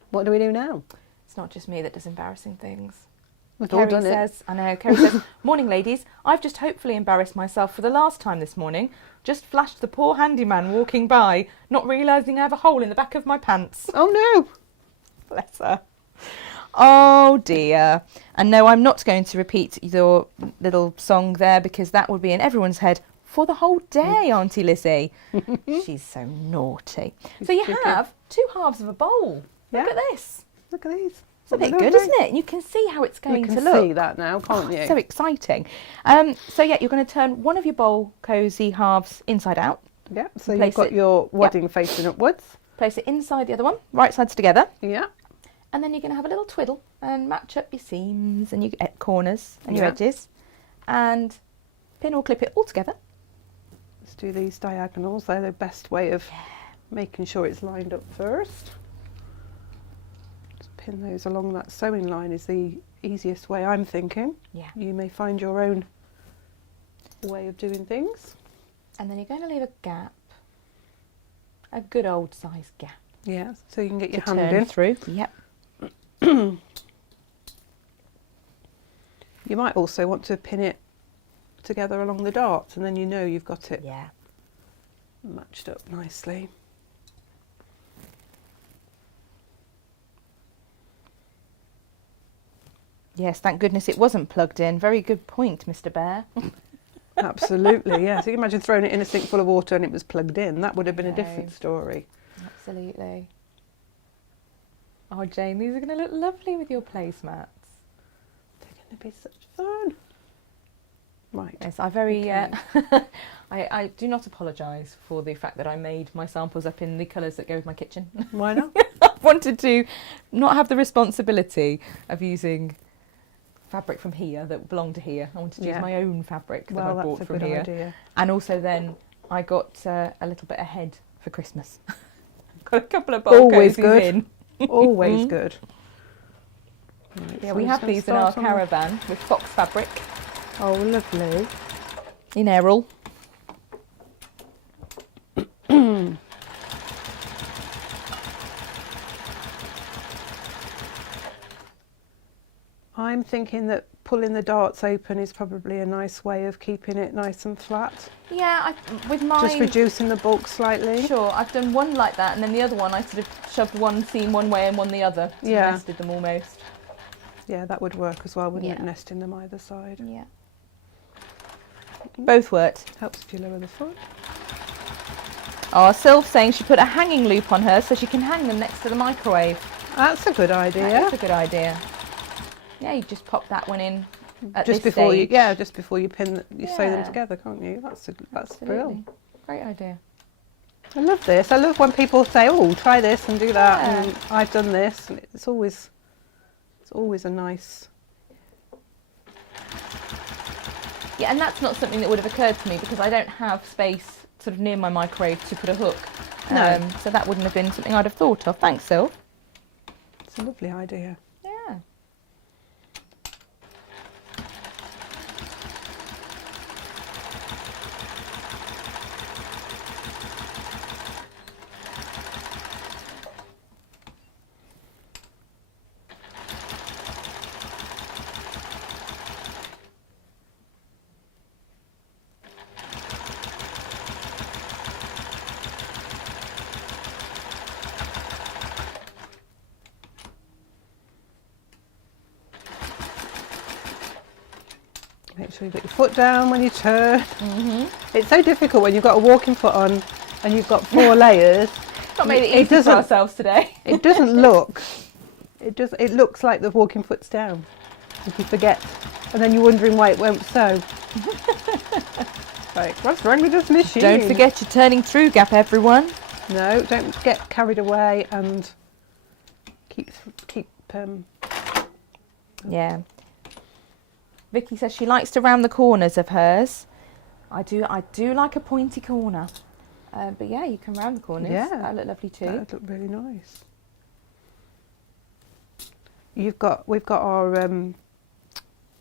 What do we do now? It's not just me that does embarrassing things. We've all Kerry done it. says, I know, Kerry says, morning ladies, I've just hopefully embarrassed myself for the last time this morning. Just flashed the poor handyman walking by, not realising I have a hole in the back of my pants. Oh no. Bless her. Oh dear. And no, I'm not going to repeat your little song there because that would be in everyone's head for the whole day, Auntie Lizzie. She's so naughty. So you have two halves of a bowl. Look at this. Look at these. It's a bit good, isn't it? You can see how it's going to look. You can see that now, can't you? So exciting. So yeah, you're going to turn one of your bowl cosy halves inside out. Yeah, so you've got your wadding facing upwards. Place it inside the other one, right sides together. Yeah. And then you're going to have a little twiddle and match up your seams and your corners and your edges. And pin or clip it all together. Let's do these diagonals. They're the best way of making sure it's lined up first. Just pin those along that sewing line is the easiest way, I'm thinking. Yeah. You may find your own way of doing things. And then you're going to leave a gap. A good old size gap. Yeah, so you can get your to hand turn in. through. Yep. You might also want to pin it together along the darts, and then you know you've got it matched up nicely. Yes, thank goodness it wasn't plugged in. Very good point, Mr. Bear. Absolutely, yeah. So you can imagine throwing it in a sink full of water and it was plugged in. That would have been a different story. Absolutely. Oh, Jane, these are going to look lovely with your placemats. They're going to be such fun. Right. Yes, I very. I do not apologise for the fact that I made my samples up in the colours that go with my kitchen. Why not? I wanted to not have the responsibility of using fabric from here that belonged to here. I wanted to use my own fabric that I bought from here. Idea. And also then I got a little bit ahead for Christmas. Got a couple of bowl cozies in. Always good. Right, yeah, so we have these in our caravan with fox fabric. Oh, lovely. In Errol. I'm thinking that pulling the darts open is probably a nice way of keeping it nice and flat. Yeah, with mine... Just reducing the bulk slightly. Sure, I've done one like that, and then the other one I sort of shoved one seam one way and one the other. So nested them almost. Yeah, that would work as well, wouldn't it? Nesting them either side. Yeah. Both worked. Helps if you lower the foot. Oh, Sylv saying she put a hanging loop on hers so she can hang them next to the microwave. That's a good idea. That is a good idea. Yeah, you just pop that one in at just this before stage. just before you pin, sew them together, can't you? That's brilliant. Great idea. I love this. I love when people say, "Oh, try this and do that," and I've done this. And it's always a nice. Yeah, and that's not something that would have occurred to me because I don't have space sort of near my microwave to put a hook. No. So that wouldn't have been something I'd have thought of. Thanks, Sylv. It's a lovely idea. Yeah. Make sure you put your foot down when you turn. It's so difficult when you've got a walking foot on and you've got 4 layers. Not made it easy for ourselves today. It doesn't look. It looks like the walking foot's down. If you forget, and then you're wondering why it won't sew. Like, what's wrong with this machine? Don't forget your turning through gap, everyone. No, don't get carried away and keep. Yeah. Vicky says she likes to round the corners of hers. I do like a pointy corner. But yeah, you can round the corners. Yeah. That look lovely too. That would look really nice. We've got our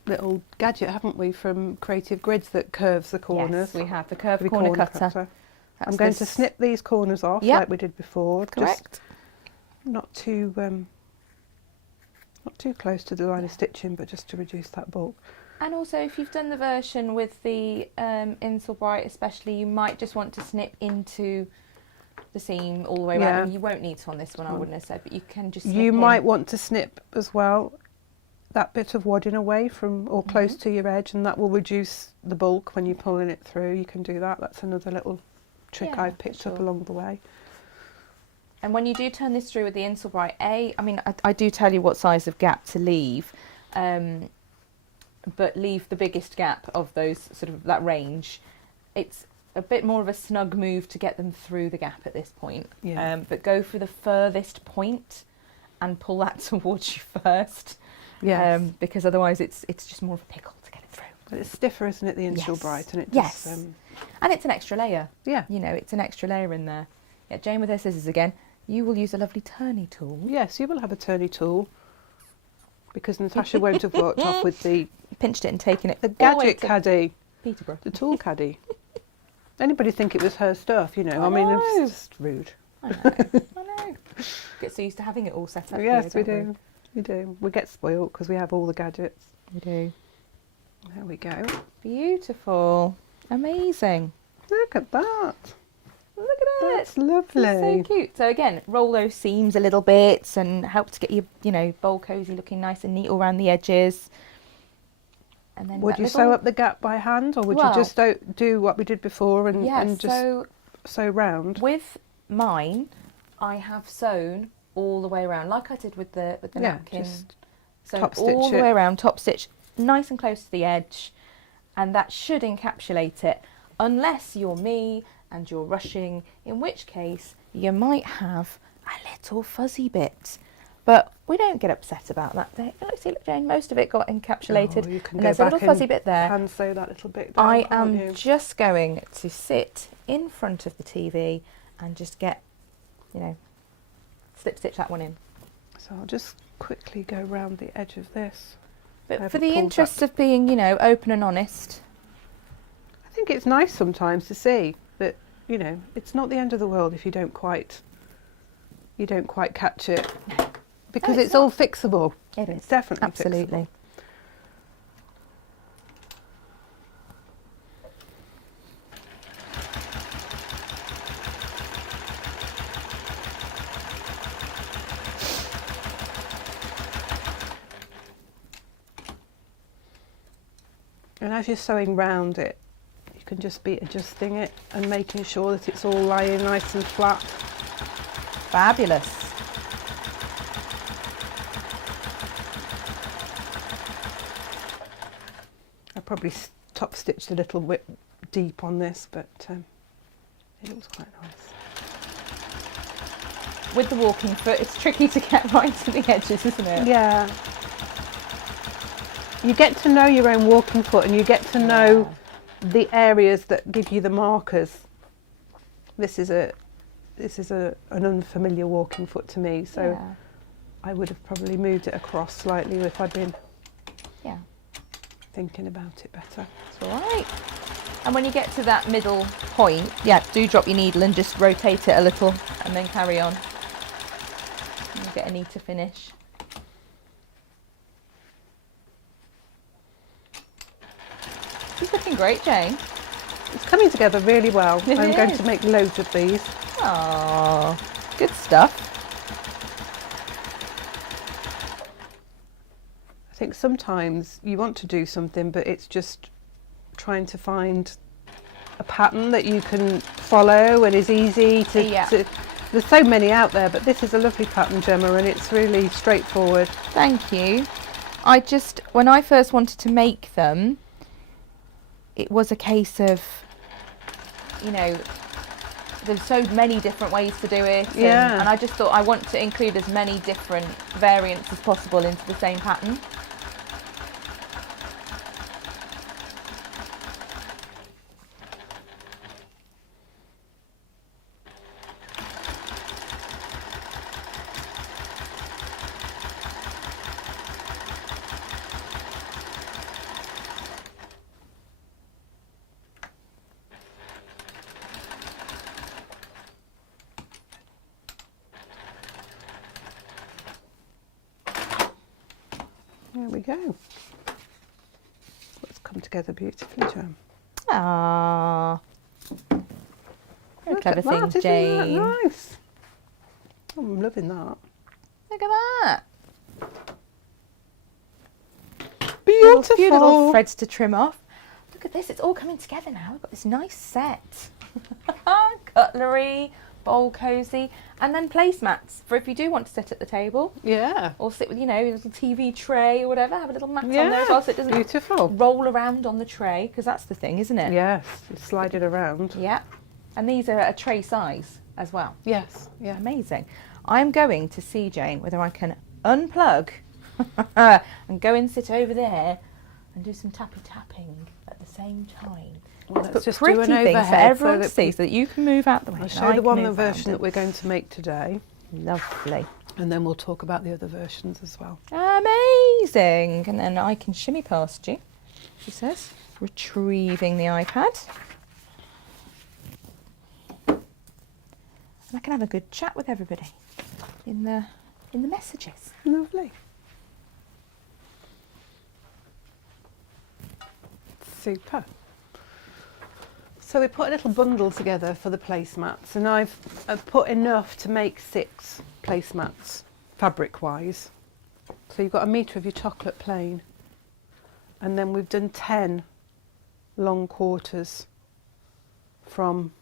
little gadget, haven't we, from Creative Grids that curves the corners. Yes, we have the Curvy Corner cutter. I'm going to snip these corners off like we did before. Correct. Just not too close to the line of stitching, but just to reduce that bulk. And also, if you've done the version with the Insel Bright especially, you might just want to snip into the seam all the way around. I mean, you won't need to on this one, I wouldn't have said, but you can just snip You might want to snip as well that bit of wadding away from or close to your edge, and that will reduce the bulk when you're pulling it through. You can do that. That's another little trick I've picked up along the way. And when you do turn this through with the Insel Bright, I do tell you what size of gap to leave, but leave the biggest gap of those sort of that range. It's a bit more of a snug move to get them through the gap at this point. Yeah. But go for the furthest point and pull that towards you first. Yes. Because otherwise it's just more of a pickle to get it through. But it's stiffer, isn't it, the Insel Bright? And it just, and it's an extra layer. Yeah. You know, it's an extra layer in there. Yeah, Jane with her scissors again. You will use a lovely turny tool. Yes, you will have a turny tool. Because Natasha won't have worked off with the... Pinched it and taken it. The gadget caddy. Peterborough. The tool caddy. Anybody think it was her stuff, you know? I mean, it's just rude. I know. Get so used to having it all set up. Yes, we do. We do. We get spoilt because we have all the gadgets. We do. There we go. Beautiful. Amazing. Look at that. Look at it. That's lovely. It's so cute. So again, roll those seams a little bit and help to get your bowl cosy looking nice and neat all around the edges. And then would you sew up the gap by hand, or would you just do what we did before and just sew round? With mine, I have sewn all the way around, like I did with the napkin. So all the way around, top stitch, nice and close to the edge, and that should encapsulate it, unless you're me and you're rushing, in which case you might have a little fuzzy bit. But we don't get upset about that. Look, Jane, most of it got encapsulated. And there's a little fuzzy bit there. Hand sew that little bit down, I am just going to sit in front of the TV and just get, slip stitch that one in. So I'll just quickly go round the edge of this. But for the interest of being, open and honest. I think it's nice sometimes to see that, it's not the end of the world if you don't quite catch it. Because it's all fixable. It is. It's definitely absolutely fixable. And as you're sewing round it, you can just be adjusting it and making sure that it's all lying nice and flat. Fabulous. I probably top stitched a little bit deep on this, but it looks quite nice. With the walking foot, it's tricky to get right to the edges, isn't it? Yeah. You get to know your own walking foot, and you get to know the areas that give you the markers. This is an unfamiliar walking foot to me, so I would have probably moved it across slightly if I'd been thinking about it better. It's all right. And when you get to that middle point, do drop your needle and just rotate it a little and then carry on. And you get a neater finish. It's looking great, Jane. It's coming together really well. I'm going to make loads of these. Oh, good stuff. I think sometimes you want to do something, but it's just trying to find a pattern that you can follow and is easy to there's so many out there, but this is a lovely pattern, Gemma, and it's really straightforward. Thank you. When I first wanted to make them, it was a case of, there's so many different ways to do it. And I just thought I want to include as many different variants as possible into the same pattern. There we go. It's come together beautifully, Jan. Ah, very Look clever at thing, that, isn't Jane. that nice? Oh, I'm loving that. Look at that. Beautiful. Few little threads to trim off. Look at this, it's all coming together now. We've got this nice set. Cutlery, bowl cosy, and then placemats for if you do want to sit at the table. Yeah. Or sit with, you know, a little TV tray or whatever. Have a little mat Yeah, on there as well so it doesn't beautiful. roll around on the tray, because that's the thing, isn't it? Yes, you slide it around. Yeah. And these are a tray size as well. Yes, yeah. Amazing. I'm going to see, Jane, whether I can unplug and go and sit over there and do some tapping at the same time. Well, Let's let's put just do pretty an things for overhead everyone so to that see, so that you can move out the way. I'll and show I the can the move version around that we're going to make today, it. Lovely. and then we'll talk about the other versions as well. Amazing. And then I can shimmy past you, she says, retrieving the iPad. And I can have a good chat with everybody in the messages. Lovely. Super. So we put a little bundle together for the placemats, and I've put enough to make 6 placemats fabric-wise. So you've got 1 metre of your chocolate plain, and then we've done 10 long quarters from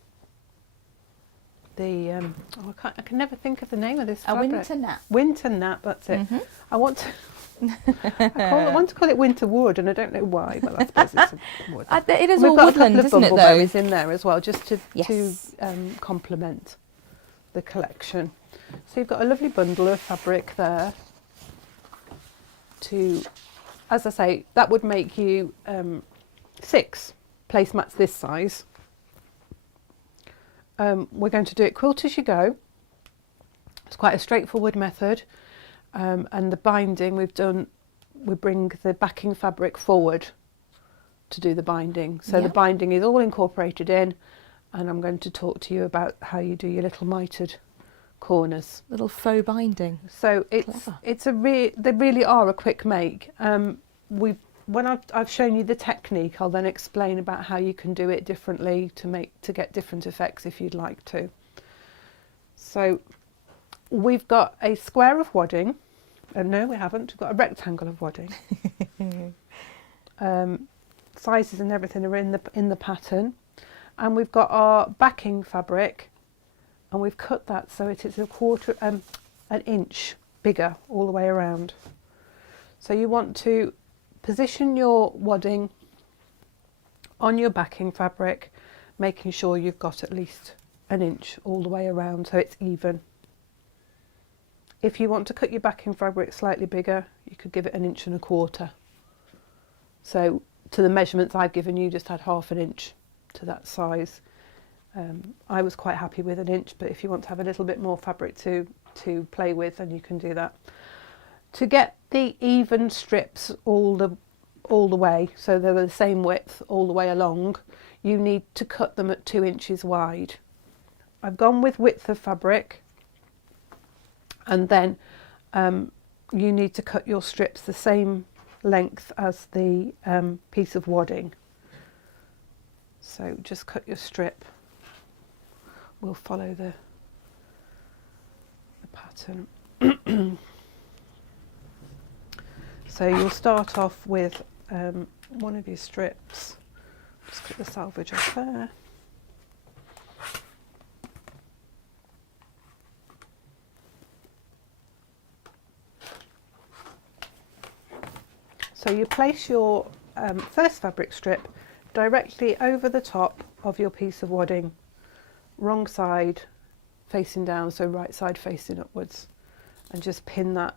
the I can never think of the name of this A fabric. winter nap. Winter nap, that's it. Mhm. I want to I want to call it winter wood, and I don't know why, but I suppose it's a wood. It is We've all got woodland, a couple isn't of it, bumbleberries though? in there as well, just to Yes. complement the collection. So you've got a lovely bundle of fabric there. To, as I say, that would make you 6 placemats this size. We're going to do it quilt as you go. It's quite a straightforward method, and the binding we bring the backing fabric forward to do the binding. So the Yeah. binding is all incorporated in, and I'm going to talk to you about how you do your little mitered corners. Little faux binding. So Clever. they really are a quick make. When I've shown you the technique, I'll then explain about how you can do it differently to get different effects if you'd like to. So we've got a square of wadding. No, we haven't. We've got a rectangle of wadding. Sizes and everything are in the pattern, and we've got our backing fabric, and we've cut that so it is an inch bigger all the way around. So you want to position your wadding on your backing fabric, making sure you've got at least an inch all the way around so it's even. If you want to cut your backing fabric slightly bigger, you could give it 1.25 inches. So to the measurements I've given you, just add 1/2 inch to that size. I was quite happy with 1 inch, but if you want to have a little bit more fabric to play with, then you can do that. To get the even strips all the way, so they're the same width all the way along, you need to cut them at 2 inches wide. I've gone with width of fabric, and then you need to cut your strips the same length as the piece of wadding. So just cut your strip. We'll follow the pattern. So you'll start off with one of your strips. Just cut the salvage off there. So you place your first fabric strip directly over the top of your piece of wadding, wrong side facing down, so right side facing upwards, and just pin that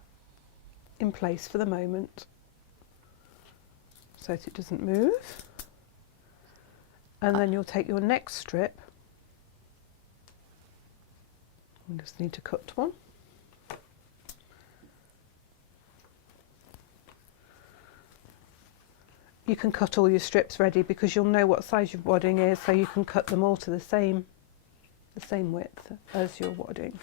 in place for the moment so that it doesn't move. And then you'll take your next strip, you just need to cut one. You can cut all your strips ready because you'll know what size your wadding is, so you can cut them all to the same width as your wadding.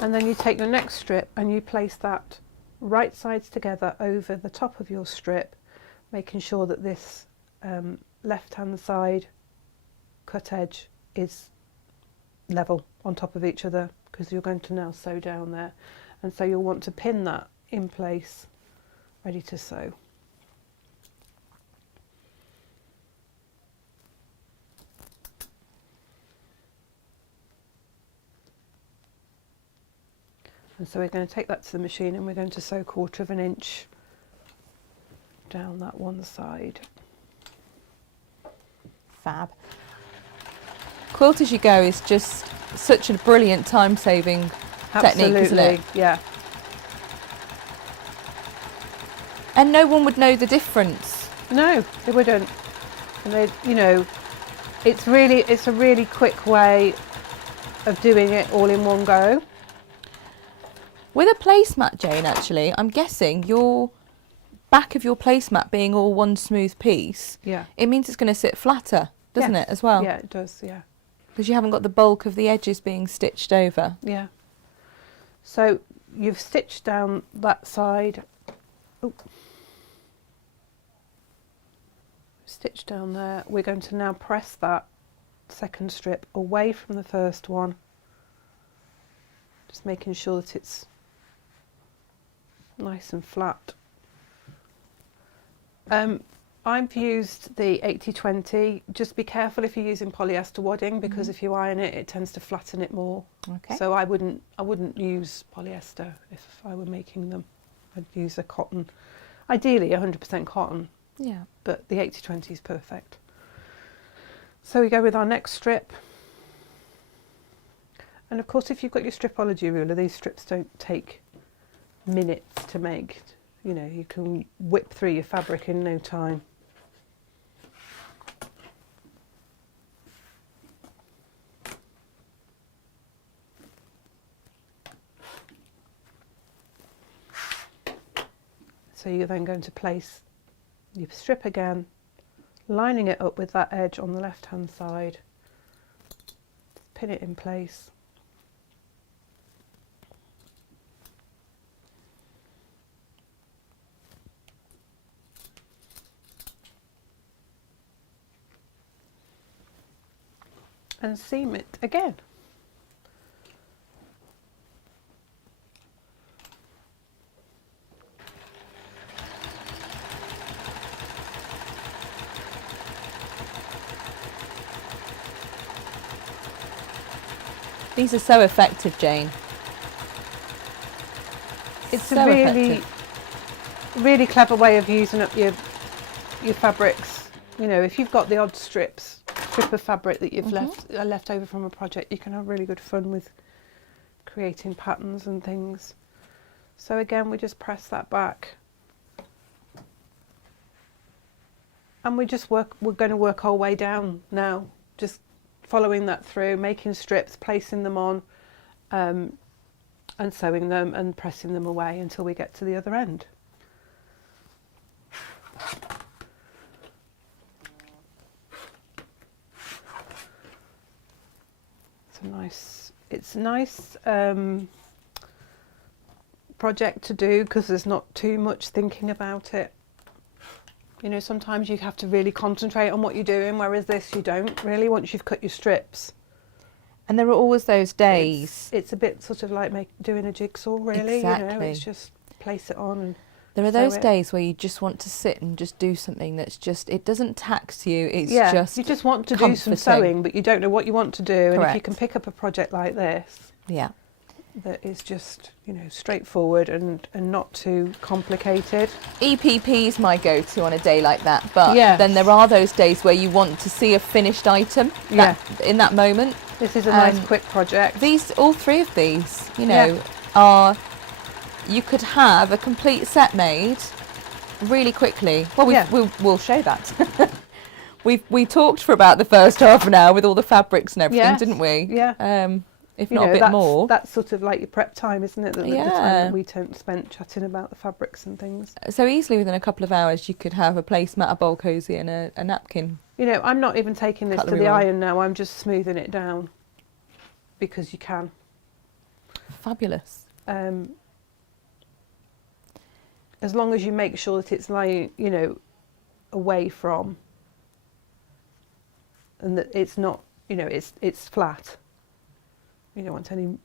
And then you take your next strip and you place that right sides together over the top of your strip, making sure that this left-hand side cut edge is level on top of each other, because you're going to now sew down there. And so you'll want to pin that in place, ready to sew. And so we're going to take that to the machine and we're going to sew 1/4 of an inch down that one side. Fab. Quilt as you go is just such a brilliant time-saving technique, isn't it? Yeah. And no one would know the difference. No, they wouldn't. And they, you know, it's a really quick way of doing it all in one go. With a placemat, Jane, actually, I'm guessing your back of your placemat being all one smooth piece, Yeah. it means it's going to sit flatter, doesn't Yes. it, as well? Yeah, it does, yeah. Because you haven't got the bulk of the edges being stitched over. Yeah. So you've stitched down that side. Oh. Stitch down there. We're going to now press that second strip away from the first one. Just making sure that it's nice and flat. I've used the 80-20. Just be careful if you're using polyester wadding, because if you iron it, it tends to flatten it more. Okay. So I wouldn't use polyester if I were making them. I'd use a cotton, ideally 100% cotton, Yeah. but the 80-20 is perfect. So we go with our next strip. And of course, if you've got your stripology ruler, these strips don't take minutes to make. You know, you can whip through your fabric in no time. So you're then going to place your strip again, lining it up with that edge on the left hand side, pin it in place. And seam it again. These are so effective, Jane. It's so a really, effective. really clever way of using up your fabrics. You know, if you've got the odd strip of fabric that you've left over from a project, you can have really good fun with creating patterns and things. So again, we just press that back, and we're going to work our way down now, just following that through, making strips, placing them on, and sewing them and pressing them away until we get to the other end. It's a nice project to do, because there's not too much thinking about it. You know, sometimes you have to really concentrate on what you're doing, whereas this you don't really once you've cut your strips. And there are always those days. It's a bit sort of like doing a jigsaw, really. Exactly. You know, it's just place it on and There are sew those it. days where you just want to sit and just do something that's just, it doesn't tax you, it's you just want to do some comforting. sewing, but you don't know what you want to do. And if you Correct. can pick up a project like this, Yeah. that is just, you know, straightforward and not too complicated. EPP is my go-to on a day like that, but Yes. then there are those days where you want to see a finished item in that moment. This is a nice quick project. All three of these, you know, are, you could have a complete set made really quickly. Well, we'll show that. we talked for about the first half an hour with all the fabrics and everything, didn't we? Yeah. If not a bit more. That's sort of like your prep time, isn't it? The time that we spent chatting about the fabrics and things. So easily within a couple of hours you could have a placemat, a bowl cosy and a napkin. You know, I'm not even taking this Cutlery to the roll. iron now, I'm just smoothing it down, because you can. fabulous. As long as you make sure that it's lying, you know, away from, and that it's not, you know, it's flat. You don't want any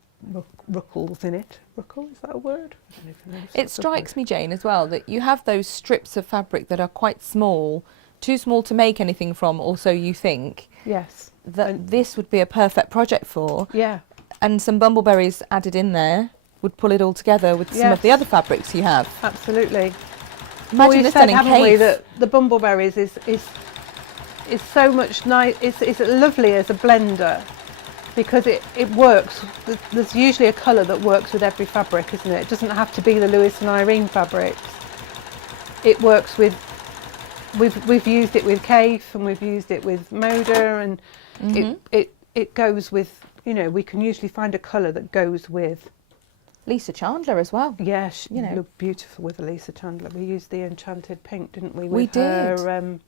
ruckles in it. Ruckle, is that a word? I don't know if you know It strikes me, Jane, as well, that you have those strips of fabric that are quite small, too small to make anything from, or so you think. Yes. That this would be a perfect project for. Yeah. And some bumbleberries added in there would pull it all together with some of the other fabrics you have. Absolutely. Imagine we've this said, done in haven't we, case. that the bumbleberries is so much nice. It's lovely as a blender because it works. There's usually a colour that works with every fabric, isn't it? It doesn't have to be the Lewis and Irene fabrics. It works with. We've used it with Cafe and we've used it with Moda, and it goes with. You know, we can usually find a colour that goes with. Lisa Chandler as well. Yeah, she looked beautiful with Lisa Chandler. We used the Enchanted Pink, didn't we? We did. Her,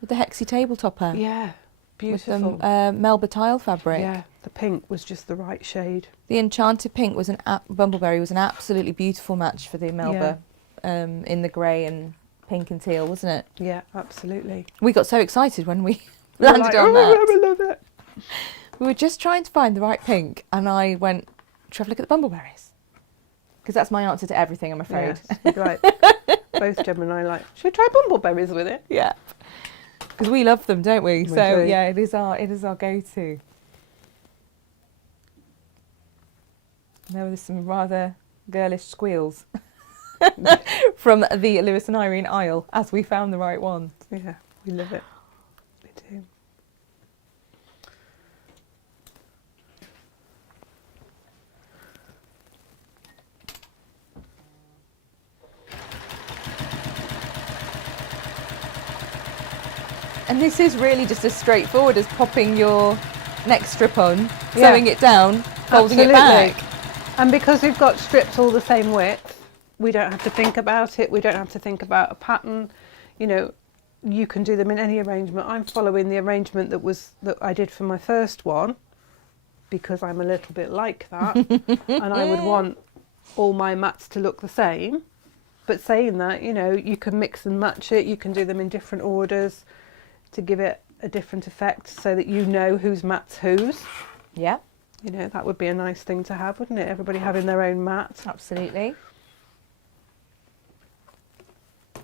with the hexy table topper. yeah, beautiful. With the Melba tile fabric. Yeah, the pink was just the right shade. The Enchanted Pink was Bumbleberry was an absolutely beautiful match for the Melba in the grey and pink and teal, wasn't it? Yeah, absolutely. We got so excited when we landed on that. I love it. We were just trying to find the right pink, and I went, "Shall we have a look at the bumbleberries?" Because that's my answer to everything, I'm afraid. Yes, right. Both Gemma and I like. Should we try bumbleberries with it? Yeah, because we love them, don't we? We So do. yeah, it is our go-to. There were some rather girlish squeals from the Lewis and Irene aisle as we found the right one. Yeah, we love it. We do. And this is really just as straightforward as popping your next strip on, sewing it down, folding it back. And because we've got strips all the same width, we don't have to think about it. We don't have to think about a pattern. You know, you can do them in any arrangement. I'm following the arrangement that I did for my first one because I'm a little bit like that, and I would want all my mats to look the same. But saying that, you know, you can mix and match it. You can do them in different orders to give it a different effect so that you know whose mat's whose. Yeah. You know, that would be a nice thing to have, wouldn't it? Everybody having their own mat. Absolutely.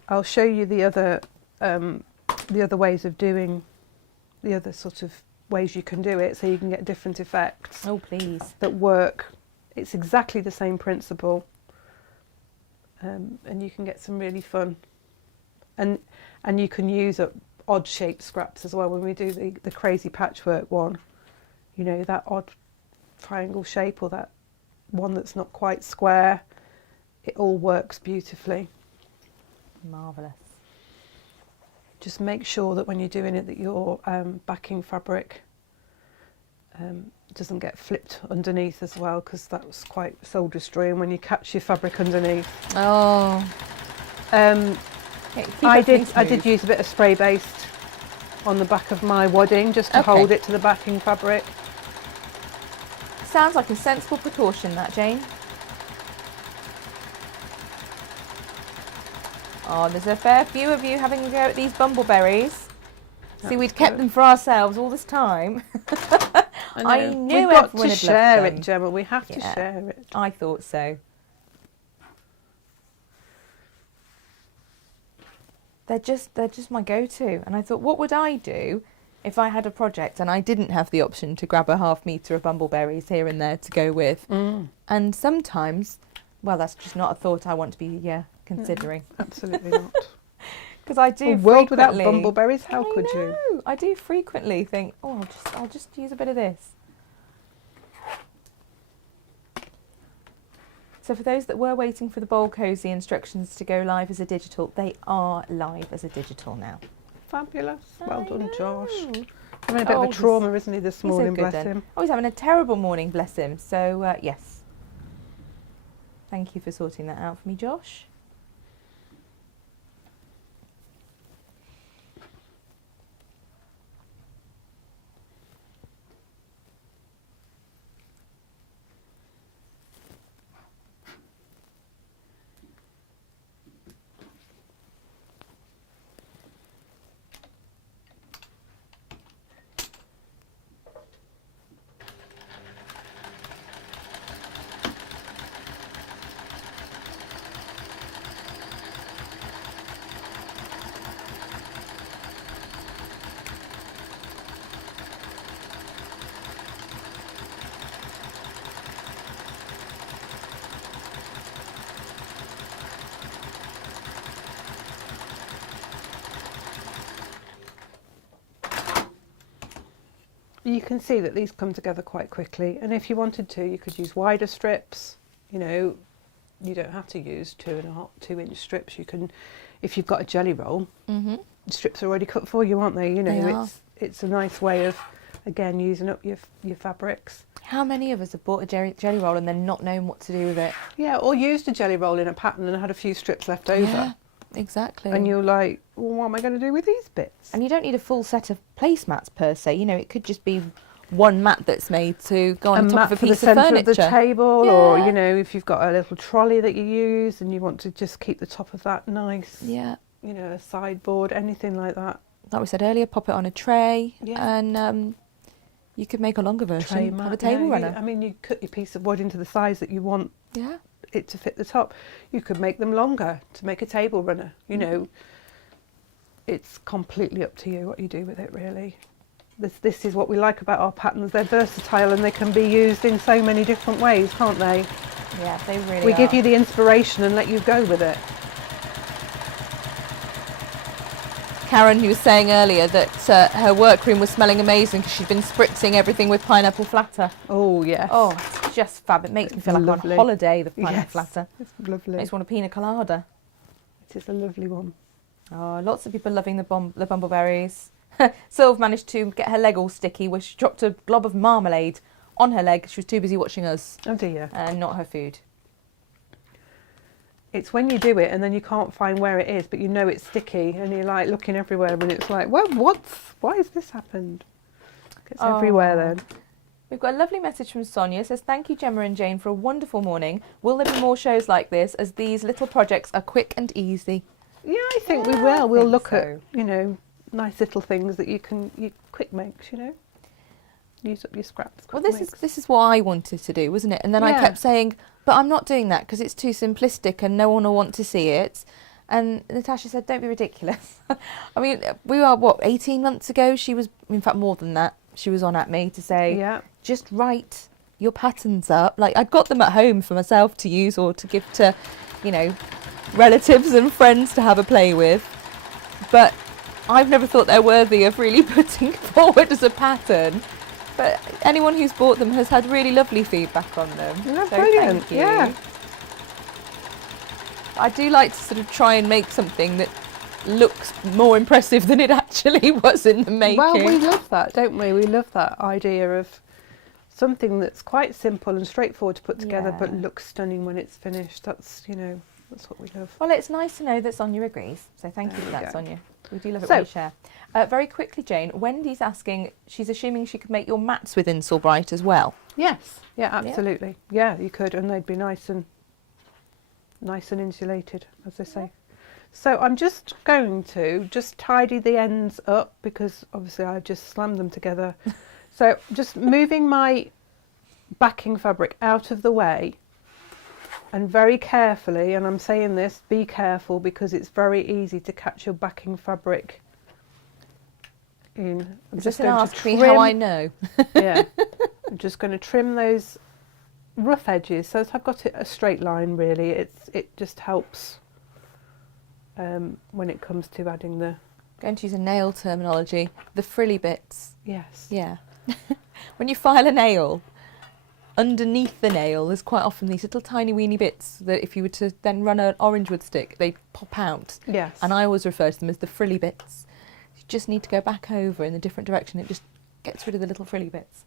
I'll show you the other ways of doing, the other sort of ways you can do it so you can get different effects. Oh, please. That work. It's exactly the same principle. And you can get some really fun. And you can use odd shaped scraps as well when we do the crazy patchwork one. You know, that odd triangle shape or that one that's not quite square. It all works beautifully. Marvellous. Just make sure that when you're doing it that your backing fabric doesn't get flipped underneath as well, because that's quite soul destroying when you catch your fabric underneath. Oh. I did use a bit of spray based on the back of my wadding just to hold it to the backing fabric. Sounds like a sensible precaution, that, Jane. Oh, there's a fair few of you having a go at these bumbleberries. See, we'd kept them for ourselves all this time. I knew we've got everyone to had share loved it, them. Gemma. We have to share it. I thought so. They're just my go-to. And I thought, what would I do if I had a project and I didn't have the option to grab a half metre of bumbleberries here and there to go with? And sometimes, well, that's just not a thought I want to be considering. Absolutely not. Because I do A world without frequently- bumbleberries, how could you? I do frequently think, I'll just use a bit of this. So for those that were waiting for the Bowl Cozy instructions to go live as a digital, they are live as a digital now. Fabulous. Well done, Josh. know. Having a bit of a trauma, isn't he, this He's a morning, good bless one. him. Oh, he's having a terrible morning, bless him. So, yes. Thank you for sorting that out for me, Josh. you can see that these come together quite quickly, and if you wanted to, you could use wider strips. You know, you don't have to use 2.5-2-inch strips. You can, if you've got a jelly roll, the strips are already cut for you, aren't they? You know, it's a nice way of, again, using up your fabrics. How many of us have bought a jelly roll and then not known what to do with it? Yeah, or used a jelly roll in a pattern and had a few strips left over. Yeah, exactly. And you're like, well, what am I going to do with these bits? And you don't need a full set of placemats per se. You know, it could just be one mat that's made to go on top of a piece of furniture. For the centre of the table, or, you know, if you've got a little trolley that you use and you want to just keep the top of that nice. Yeah. You know, a sideboard, anything like that. Like we said earlier, pop it on a tray, and you could make a longer version of a table runner. I mean, you cut your piece of wood into the size that you want it to fit the top. You could make them longer to make a table runner. You know, it's completely up to you what you do with it, really. This is what we like about our patterns. They're versatile and they can be used in so many different ways, can't they? Yeah, they really are. We give you the inspiration and let you go with it. Karen, who was saying earlier that her workroom was smelling amazing because she'd been spritzing everything with pineapple flatter. Oh, yes. Oh, it's just fab. It makes me feel like I'm on holiday, the pineapple flatter. It's lovely. Makes me want a pina colada. It is a lovely one. Oh, lots of people loving the bumbleberries. Sylve managed to get her leg all sticky where she dropped a glob of marmalade on her leg. She was too busy watching us. Oh, dear. And not her food. It's when you do it and then you can't find where it is, but you know it's sticky and you're like looking everywhere and it's like, well, why has this happened? It's everywhere then. We've got a lovely message from Sonia. It says, thank you, Gemma and Jane, for a wonderful morning. Will there be more shows like this, as these little projects are quick and easy? Yeah, I think we will. We'll look at, you know, nice little things that you quick makes, you know. Use up your scraps. Well, this is what I wanted to do, wasn't it? And then I kept saying, but I'm not doing that because it's too simplistic and no one will want to see it. And Natasha said, don't be ridiculous. I mean, we are, 18 months ago? She was, in fact, more than that. She was on at me to say, just write your patterns up. Like, I'd got them at home for myself to use or to give to, you know, relatives and friends to have a play with. But I've never thought they're worthy of really putting forward as a pattern. But anyone who's bought them has had really lovely feedback on them. Yeah, so brilliant. Thank you. Yeah. I do like to sort of try and make something that looks more impressive than it actually was in the making. Well, we love that, don't we? We love that idea of something that's quite simple and straightforward to put together, but looks stunning when it's finished. That's, you know, that's what we love. Well, it's nice to know that Sonia agrees. So thank you for that, Sonia. We do love it when you share. Very quickly, Jane, Wendy's asking, she's assuming she could make your mats with Insulbright as well. Yes. Yeah, absolutely. Yeah, you could, and they'd be nice and insulated, as they say. So I'm just going to tidy the ends up because obviously I just slammed them together. So just moving my backing fabric out of the way and very carefully, and I'm saying this, be careful because it's very easy to catch your backing fabric in. I'm just going to trim. How I know. Yeah. I'm just going to trim those rough edges so that I've got it a straight line really. It just helps when it comes to adding the... Going to use a nail terminology, the frilly bits. Yes. Yeah. When you file a nail, underneath the nail there's quite often these little tiny weeny bits that if you were to then run an orange wood stick, they pop out. Yes. And I always refer to them as the frilly bits. You just need to go back over in a different direction. It just gets rid of the little frilly bits.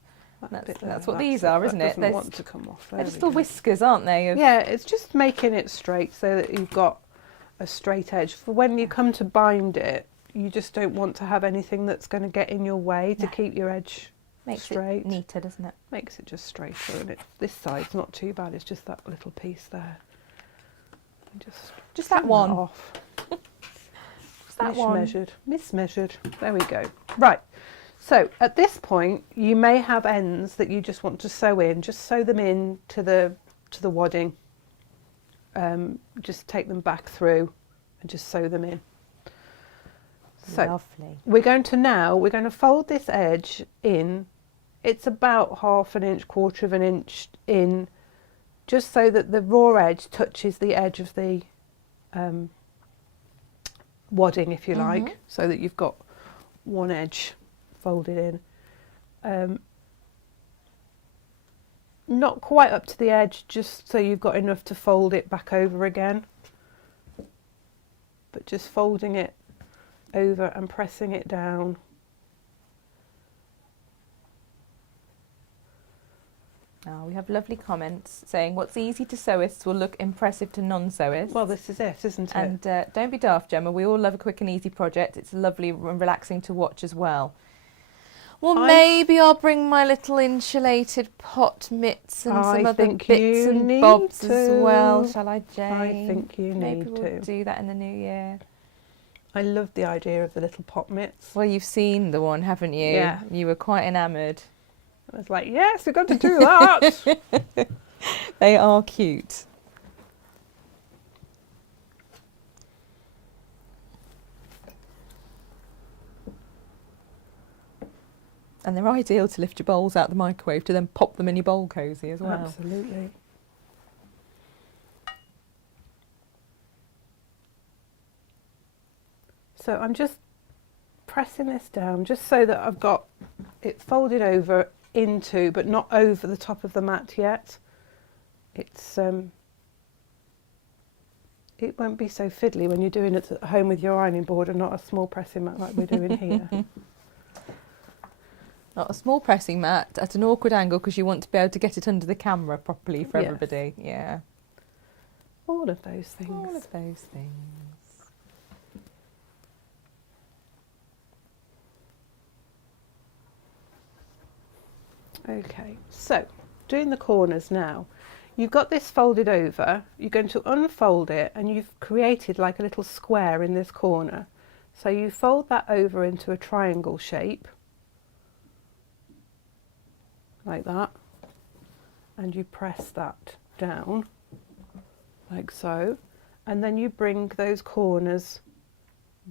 That's what these are, isn't it? They want to come off. They're just little whiskers, aren't they? Yeah, it's just making it straight so that you've got a straight edge. For when you come to bind it, you just don't want to have anything that's going to get in your way to keep your edge straight. Makes it neater, doesn't it? Makes it just straighter. And this side's not too bad. It's just that little piece there. And just that one. Off. Just that one. Mismeasured. There we go. Right. So at this point, you may have ends that you just want to sew in. Just sew them in to the wadding. Just take them back through and just sew them in. So lovely. We're going to fold this edge in. It's about 1/2 inch, 1/4 inch in, just so that the raw edge touches the edge of the wadding, if you like, so that you've got one edge folded in. not quite up to the edge, just so you've got enough to fold it back over again, but just folding it over and pressing it down. Oh, we have lovely comments saying what's easy to sewists will look impressive to non-sewists. Well, this is it, isn't it? And don't be daft, Gemma. We all love a quick and easy project. It's lovely and relaxing to watch as well. Well, maybe I'll bring my little insulated pot mitts and some other bits and bobs as well, shall I, Jane? I think you need to. Maybe we'll do that in the new year. I love the idea of the little pot mitts. Well, you've seen the one, haven't you? Yeah. You were quite enamoured. I was like, yes, we've got to do that. They are cute. And they're ideal to lift your bowls out the microwave to then pop them in your bowl cosy as well. Absolutely. So I'm just pressing this down just so that I've got it folded over into, but not over the top of the mat yet. It's it won't be so fiddly when you're doing it at home with your ironing board and not a small pressing mat like we're doing here. Not a small pressing mat at an awkward angle because you want to be able to get it under the camera properly for Yes. everybody. Yeah. All of those things. All of those things. Okay, so doing the corners now. You've got this folded over, you're going to unfold it and you've created like a little square in this corner. So you fold that over into a triangle shape, like that, and you press that down, like so, and then you bring those corners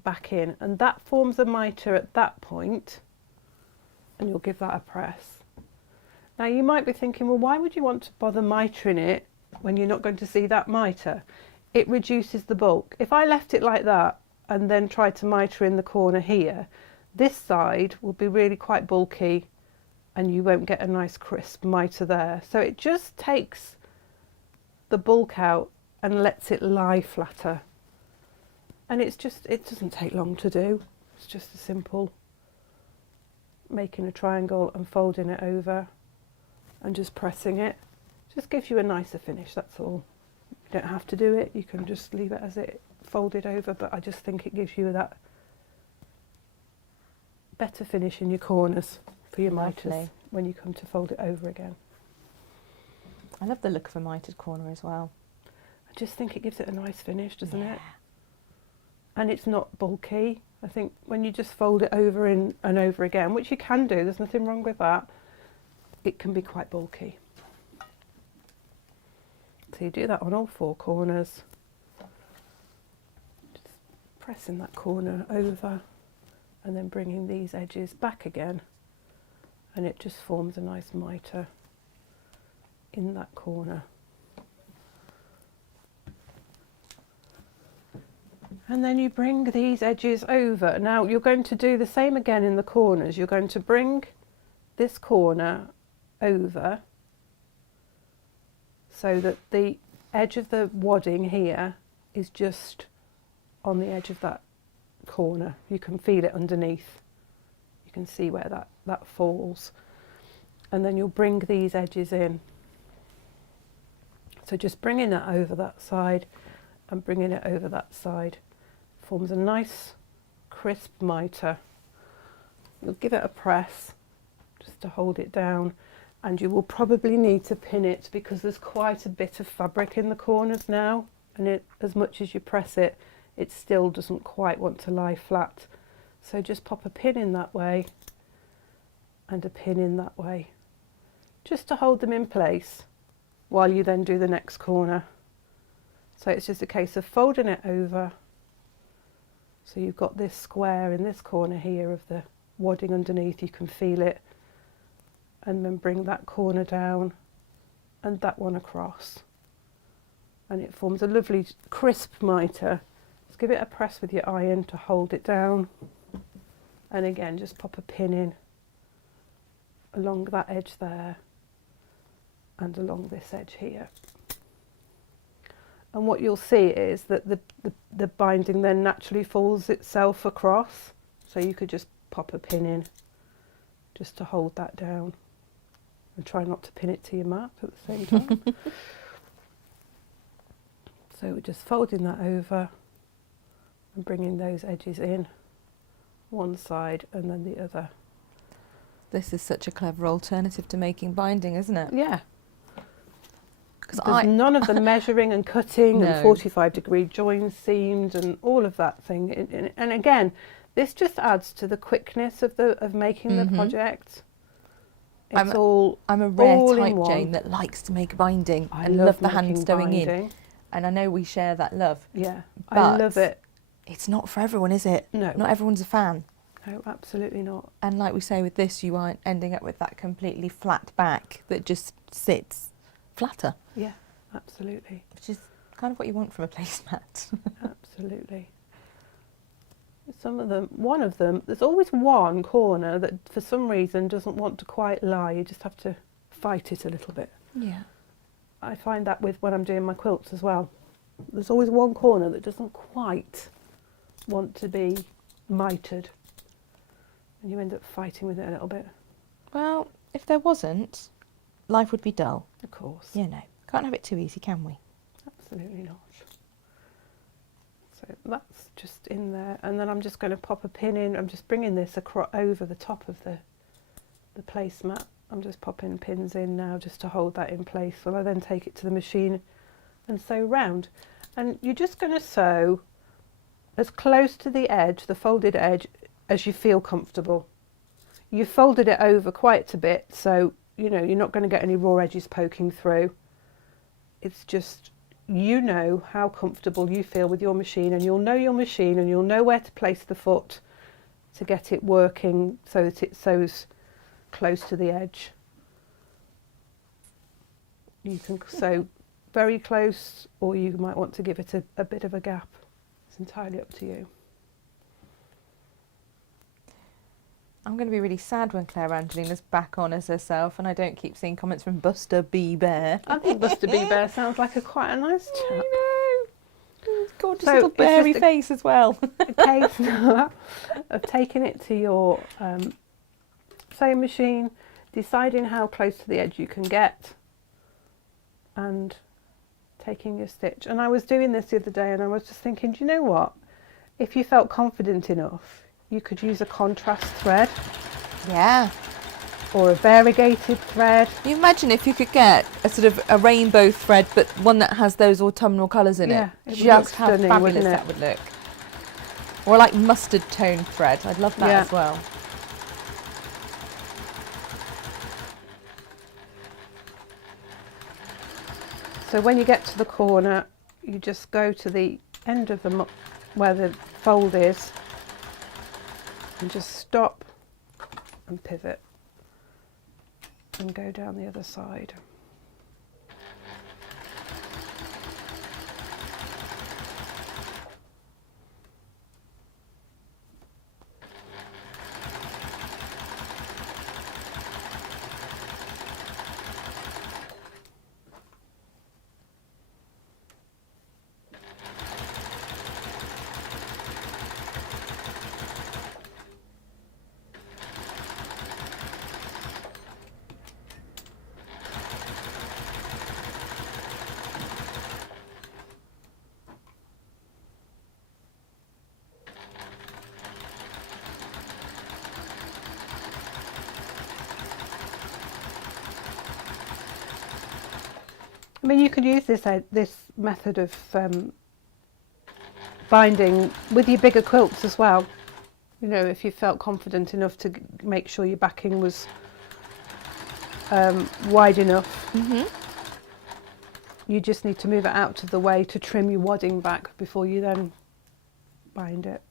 back in, and that forms a mitre at that point, and you'll give that a press. Now you might be thinking, well, why would you want to bother mitring it when you're not going to see that mitre? It reduces the bulk. If I left it like that and then tried to mitre in the corner here, this side will be really quite bulky and you won't get a nice crisp mitre there. So it just takes the bulk out and lets it lie flatter. And it's just, it doesn't take long to do. It's just a simple making a triangle and folding it over and just pressing it. Just gives you a nicer finish, that's all. You don't have to do it, you can just leave it as it folded over, but I just think it gives you that better finish in your corners for your mitres when you come to fold it over again. I love the look of a mitred corner as well. I just think it gives it a nice finish, doesn't it? And it's not bulky. I think when you just fold it over and over again, which you can do, there's nothing wrong with that, it can be quite bulky. So you do that on all four corners. Just pressing that corner over and then bringing these edges back again, and it just forms a nice mitre in that corner. And then you bring these edges over. Now you're going to do the same again in the corners. You're going to bring this corner over so that the edge of the wadding here is just on the edge of that corner. You can feel it underneath. You can see where that falls. And then you'll bring these edges in. So just bringing that over that side and bringing it over that side forms a nice crisp mitre. You'll give it a press just to hold it down, and you will probably need to pin it because there's quite a bit of fabric in the corners now, and as much as you press it, it still doesn't quite want to lie flat. So just pop a pin in that way and a pin in that way, just to hold them in place while you then do the next corner. So it's just a case of folding it over. So you've got this square in this corner here of the wadding underneath, you can feel it, and then bring that corner down and that one across, and it forms a lovely crisp mitre. Just give it a press with your iron to hold it down, and again just pop a pin in along that edge there and along this edge here. And what you'll see is that the binding then naturally folds itself across. So you could just pop a pin in just to hold that down and try not to pin it to your mat at the same time. So we're just folding that over and bringing those edges in, one side and then the other. This is such a clever alternative to making binding, isn't it? Yeah. There's none of the measuring and cutting and 45-degree join seamed and all of that thing. And again, this just adds to the quickness of making the project. I'm a rare type, Jane, that likes to make binding and love the hand stowing in. And I know we share that love. Yeah, I love it. It's not for everyone, is it? No. Not everyone's a fan. No, absolutely not. And like we say with this, you aren't ending up with that completely flat back that just sits flatter. Yeah, absolutely. Which is kind of what you want from a placemat. Absolutely. Some of them, one of them, there's always one corner that for some reason doesn't want to quite lie. You just have to fight it a little bit. Yeah. I find that with when I'm doing my quilts as well. There's always one corner that doesn't quite want to be mitered. And you end up fighting with it a little bit. Well, if there wasn't, life would be dull. Of course. You know, can't have it too easy, can we? Absolutely not. So that's just in there. And then I'm just going to pop a pin in. I'm just bringing this across over the top of the placemat. I'm just popping pins in now just to hold that in place while I then take it to the machine and sew round. And you're just going to sew as close to the edge, the folded edge, as you feel comfortable. You folded it over quite a bit, so you know you're not going to get any raw edges poking through. It's just, you know how comfortable you feel with your machine, and you'll know your machine and you'll know where to place the foot to get it working so that it sews close to the edge. You can sew very close, or you might want to give it a bit of a gap. It's entirely up to you. I'm going to be really sad when Claire Angelina's back on as herself and I don't keep seeing comments from Buster B. Bear. I think Buster B. Bear sounds like quite a nice chap. I know. Gorgeous little beary face as well. A case of taking it to your sewing machine, deciding how close to the edge you can get, and taking your stitch. And I was doing this the other day and I was just thinking, do you know what? If you felt confident enough, you could use a contrast thread. Yeah. Or a variegated thread. Can you imagine if you could get a sort of a rainbow thread, but one that has those autumnal colours in it? Just how fabulous that would look. Or like mustard tone thread. I'd love that as well. So when you get to the corner, you just go to the end of the where the fold is and just stop and pivot and go down the other side. I mean, you could use this method of binding with your bigger quilts as well. You know, if you felt confident enough to make sure your backing was wide enough. Mm-hmm. You just need to move it out of the way to trim your wadding back before you then bind it.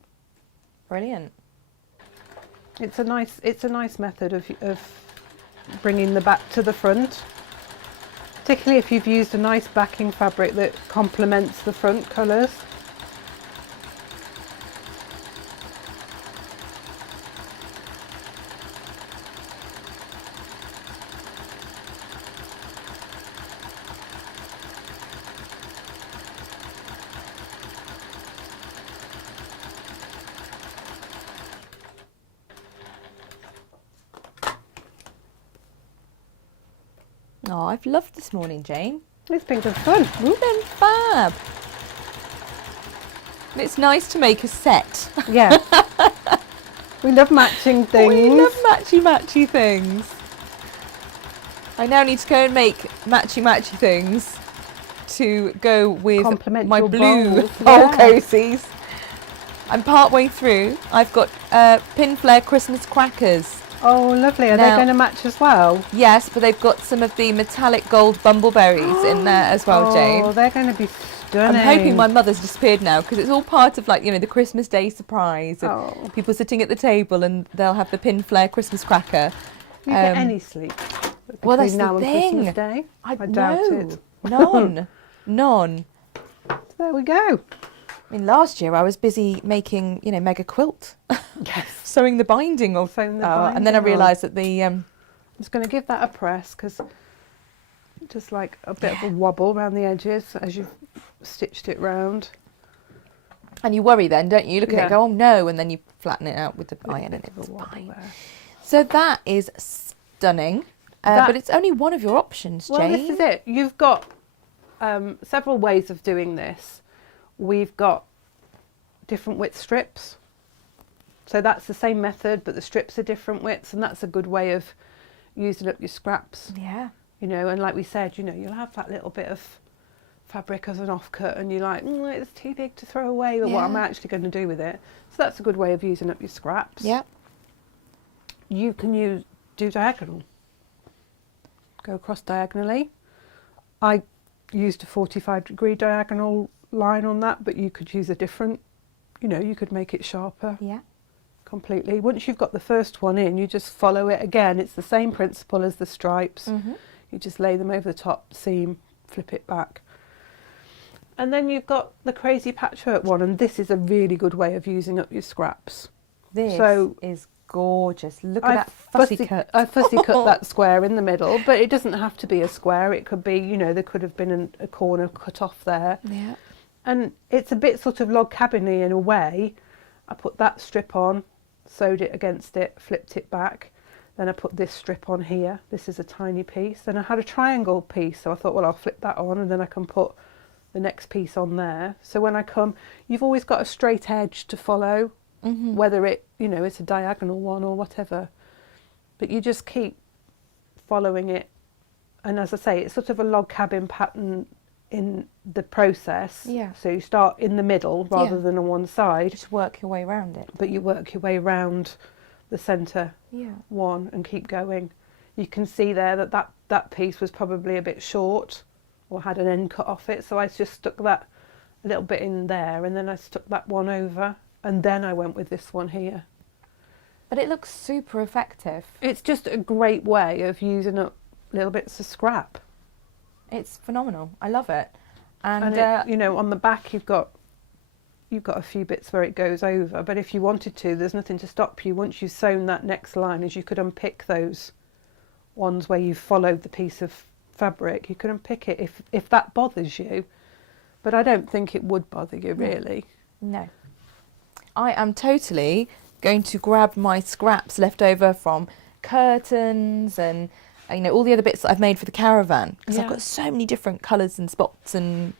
Brilliant. It's a nice method of bringing the back to the front. Particularly if you've used a nice backing fabric that complements the front colours. Oh, I've loved this morning, Jane. It's been good fun. We've been fab. It's nice to make a set. Yeah. We love matching things. We love matchy things. I now need to go and make matchy things to go with Complement my your blue bowls. bowl Yeah. cozies. I'm part way through. I've got pin flare Christmas crackers. Oh, lovely. Are they going to match as well? Yes, but they've got some of the metallic gold bumbleberries in there as well, Jane. Oh, they're going to be stunning. I'm hoping my mother's disappeared now because it's all part of, like, you know, the Christmas Day surprise. Of people sitting at the table and they'll have the pin flare Christmas cracker. You get any sleep? Well, that's now the and thing. Christmas Day? I doubt it. None. So there we go. I mean, last year I was busy making, you know, mega quilt. Yes. Sewing the binding of. Sewing the binding and then I on. realised that the. I'm just going to give that a press because just like a bit of a wobble around the edges as you've stitched it round. And you worry then, don't you? You look at it and Yeah. go, oh no, and then you flatten it out with the iron and it's fine. So that is stunning. But it's only one of your options, Jane. Well, this is it. You've got several ways of doing this. We've got different width strips. So that's the same method, but the strips are different widths, and that's a good way of using up your scraps. Yeah. You know, and like we said, you know, you'll have that little bit of fabric as an offcut, and you're like, it's too big to throw away, but what am I actually going to do with it? So that's a good way of using up your scraps. Yeah. You can do diagonal. Go across diagonally. I used a 45-degree diagonal line on that, but you could use a different, you know, you could make it sharper. Yeah. Completely. Once you've got the first one in, you just follow it again. It's the same principle as the stripes. Mm-hmm. You just lay them over the top seam, flip it back. And then you've got the crazy patchwork one, and this is a really good way of using up your scraps. This is gorgeous. Look at that fussy cut. I fussy cut that square in the middle, but it doesn't have to be a square. It could be, you know, there could have been a corner cut off there. Yeah. And it's a bit sort of log cabin-y in a way. I put that strip on, sewed it against it, flipped it back. Then I put this strip on here. This is a tiny piece. Then I had a triangle piece, so I thought, well, I'll flip that on and then I can put the next piece on there. So when I come, you've always got a straight edge to follow, whether it, you know, it's a diagonal one or whatever. But you just keep following it. And as I say, it's sort of a log cabin pattern in the process. Yeah. So you start in the middle rather than on one side. Just work your way around it. But you work your way around the centre one and keep going. You can see there that piece was probably a bit short or had an end cut off it, so I just stuck that a little bit in there, and then I stuck that one over, and then I went with this one here. But it looks super effective. It's just a great way of using up little bits of scrap. It's phenomenal. I love it. And it, you know, on the back you've got a few bits where it goes over, but if you wanted to, there's nothing to stop you. Once you've sewn that next line, as you could unpick those ones where you've followed the piece of fabric, you can unpick it if that bothers you. But I don't think it would bother you, really. No. I am totally going to grab my scraps left over from curtains and, you know, all the other bits that I've made for the caravan, because I've got so many different colours and spots and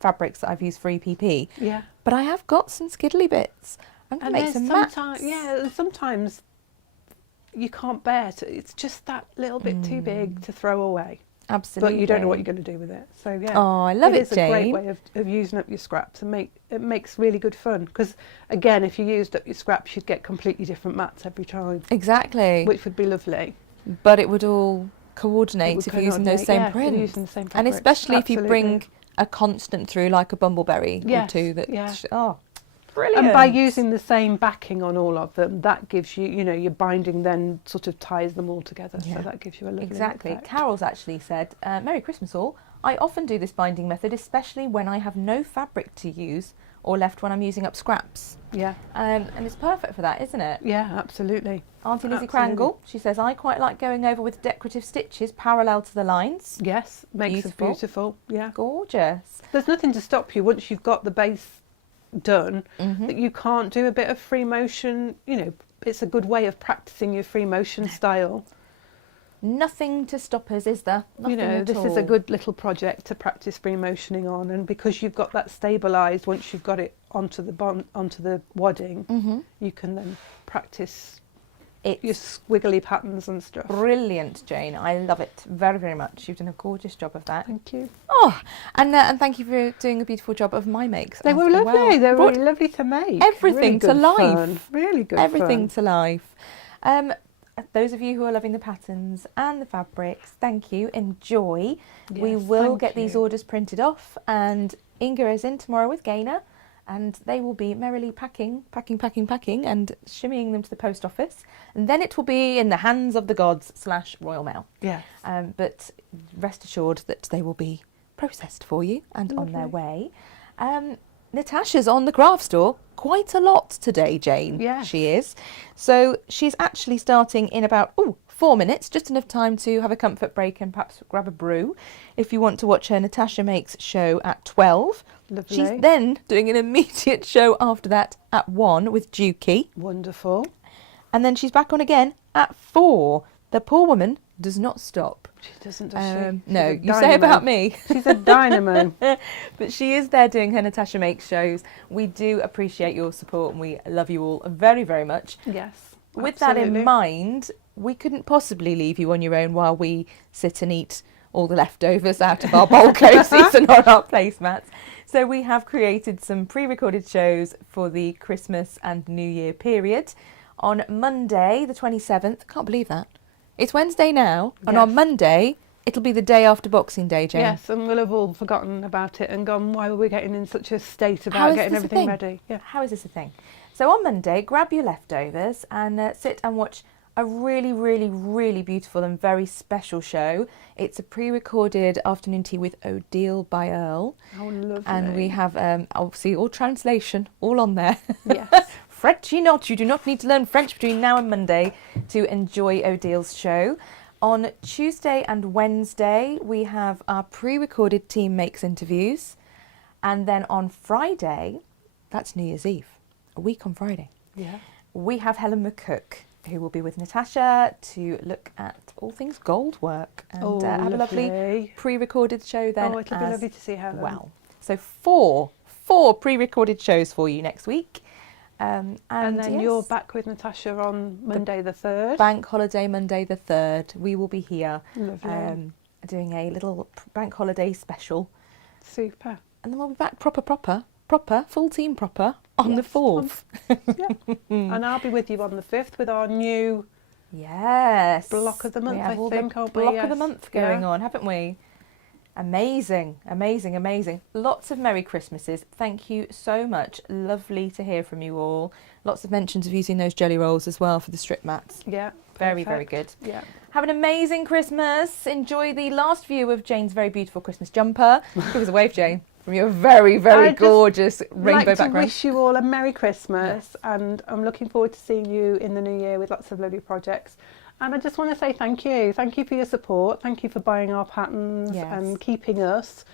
fabrics that I've used for EPP. Yeah. But I have got some skiddly bits. I'm going to make some mats. Yeah, sometimes you can't bear to. It's just that little bit too big to throw away. Absolutely. But you don't know what you're going to do with it. So yeah. Oh, I love it, It's a great way of using up your scraps, and it makes really good fun. Because again, if you used up your scraps, you'd get completely different mats every time. Exactly. Which would be lovely. But it would all coordinate if you're using those same prints. Using the same and fabrics. especially if you Absolutely. bring a constant through, like a bumbleberry or two. Oh, brilliant. And by using the same backing on all of them, that gives you, you know, your binding then sort of ties them all together. Yeah. So that gives you a lovely Exactly. effect. Carol's actually said, Merry Christmas all. I often do this binding method, especially when I have no fabric to use or left when I'm using up scraps. Yeah. And it's perfect for that, isn't it? Yeah, absolutely. Auntie Lizzie Absolutely. Crangle, she says, I quite like going over with decorative stitches parallel to the lines. Yes, makes Beautiful. it beautiful. Yeah. Gorgeous. There's nothing to stop you once you've got the base done that you can't do a bit of free motion. You know, it's a good way of practicing your free motion style. nothing to stop us, is there? Nothing at this all. is a good little project to practice free motioning on, and because you've got that stabilised, once you've got it onto the wadding, you can then practice your squiggly patterns and stuff. Brilliant, Jane. I love it very, very much. You've done a gorgeous job of that. Thank you. Oh, and thank you for doing a beautiful job of my makes. They were lovely. Well. They were really lovely to make. Everything to life. Fun. Really good Everything fun. to life. Those of you who are loving the patterns and the fabrics, thank you. Enjoy. Yes, we will get thank these you. orders printed off, and Inga is in tomorrow with Gaynor, and they will be merrily packing and shimmying them to the post office, and then it will be in the hands of the gods / Royal Mail. Yes. But rest assured that they will be processed for you and on their way. Natasha's on the craft store quite a lot today, Jane. Yes. She is. So she's actually starting in about 4 minutes, just enough time to have a comfort break and perhaps grab a brew. If you want to watch her Natasha Makes show at 12. Lovely. She's then doing an immediate show after that at 1 with Dukey. Wonderful. And then she's back on again at 4. The poor woman does not stop. She doesn't, does she? No, She's a you say dynamo. about me. She's a dynamo. But she is there doing her Natasha Makes shows. We do appreciate your support and we love you all very, very much. Yes. With that absolutely. in mind, we couldn't possibly leave you on your own while we sit and eat all the leftovers out of our bowl cozies and on our placemats. So we have created some pre-recorded shows for the Christmas and New Year period. On Monday, the 27th, can't believe that. It's Wednesday now, and on Monday, it'll be the day after Boxing Day, Jane. Yes, and we'll have all forgotten about it and gone, why were we getting in such a state about getting everything ready? Yeah. How is this a thing? So on Monday, grab your leftovers and sit and watch a really, really, really beautiful and very special show. It's a pre-recorded afternoon tea with Odile by Earl. Oh, lovely. And we have, obviously, all translation, all on there. Yes. Frenchy not, you do not need to learn French between now and Monday to enjoy Odile's show. On Tuesday and Wednesday, we have our pre-recorded Team Makes interviews. And then on Friday, that's New Year's Eve, a week on Friday, we have Helen McCook, who will be with Natasha to look at all things gold work and have a lovely pre-recorded show then. Oh, it'll be lovely to see Helen. Well, so four pre-recorded shows for you next week. And then you're back with Natasha on Monday the 3rd. Bank holiday Monday the 3rd. We will be here Lovely. doing a little bank holiday special. Super. And then we'll be back proper, full team proper on the 4th. And I'll be with you on the 5th with our new block of the month, I think. Block of the month going on, haven't we? Amazing. Lots of Merry Christmases. Thank you so much. Lovely to hear from you all. Lots of mentions of using those jelly rolls as well for the strip mats. Yeah. Very, very good. Yeah. Have an amazing Christmas. Enjoy the last view of Jane's very beautiful Christmas jumper. Give us a wave, Jane, from your very, very gorgeous rainbow background. I'd like to wish you all a Merry Christmas, and I'm looking forward to seeing you in the new year with lots of lovely projects. And I just want to say thank you. Thank you for your support. Thank you for buying our patterns and keeping us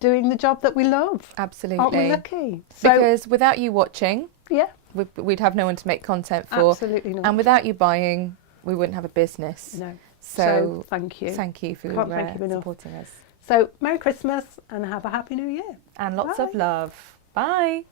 doing the job that we love. Absolutely. Aren't we lucky? Because without you watching, yeah, we'd have no one to make content for. Absolutely not. And without you buying, we wouldn't have a business. No. So thank you. Thank you for supporting us. So Merry Christmas and have a Happy New Year. And lots of love. Bye.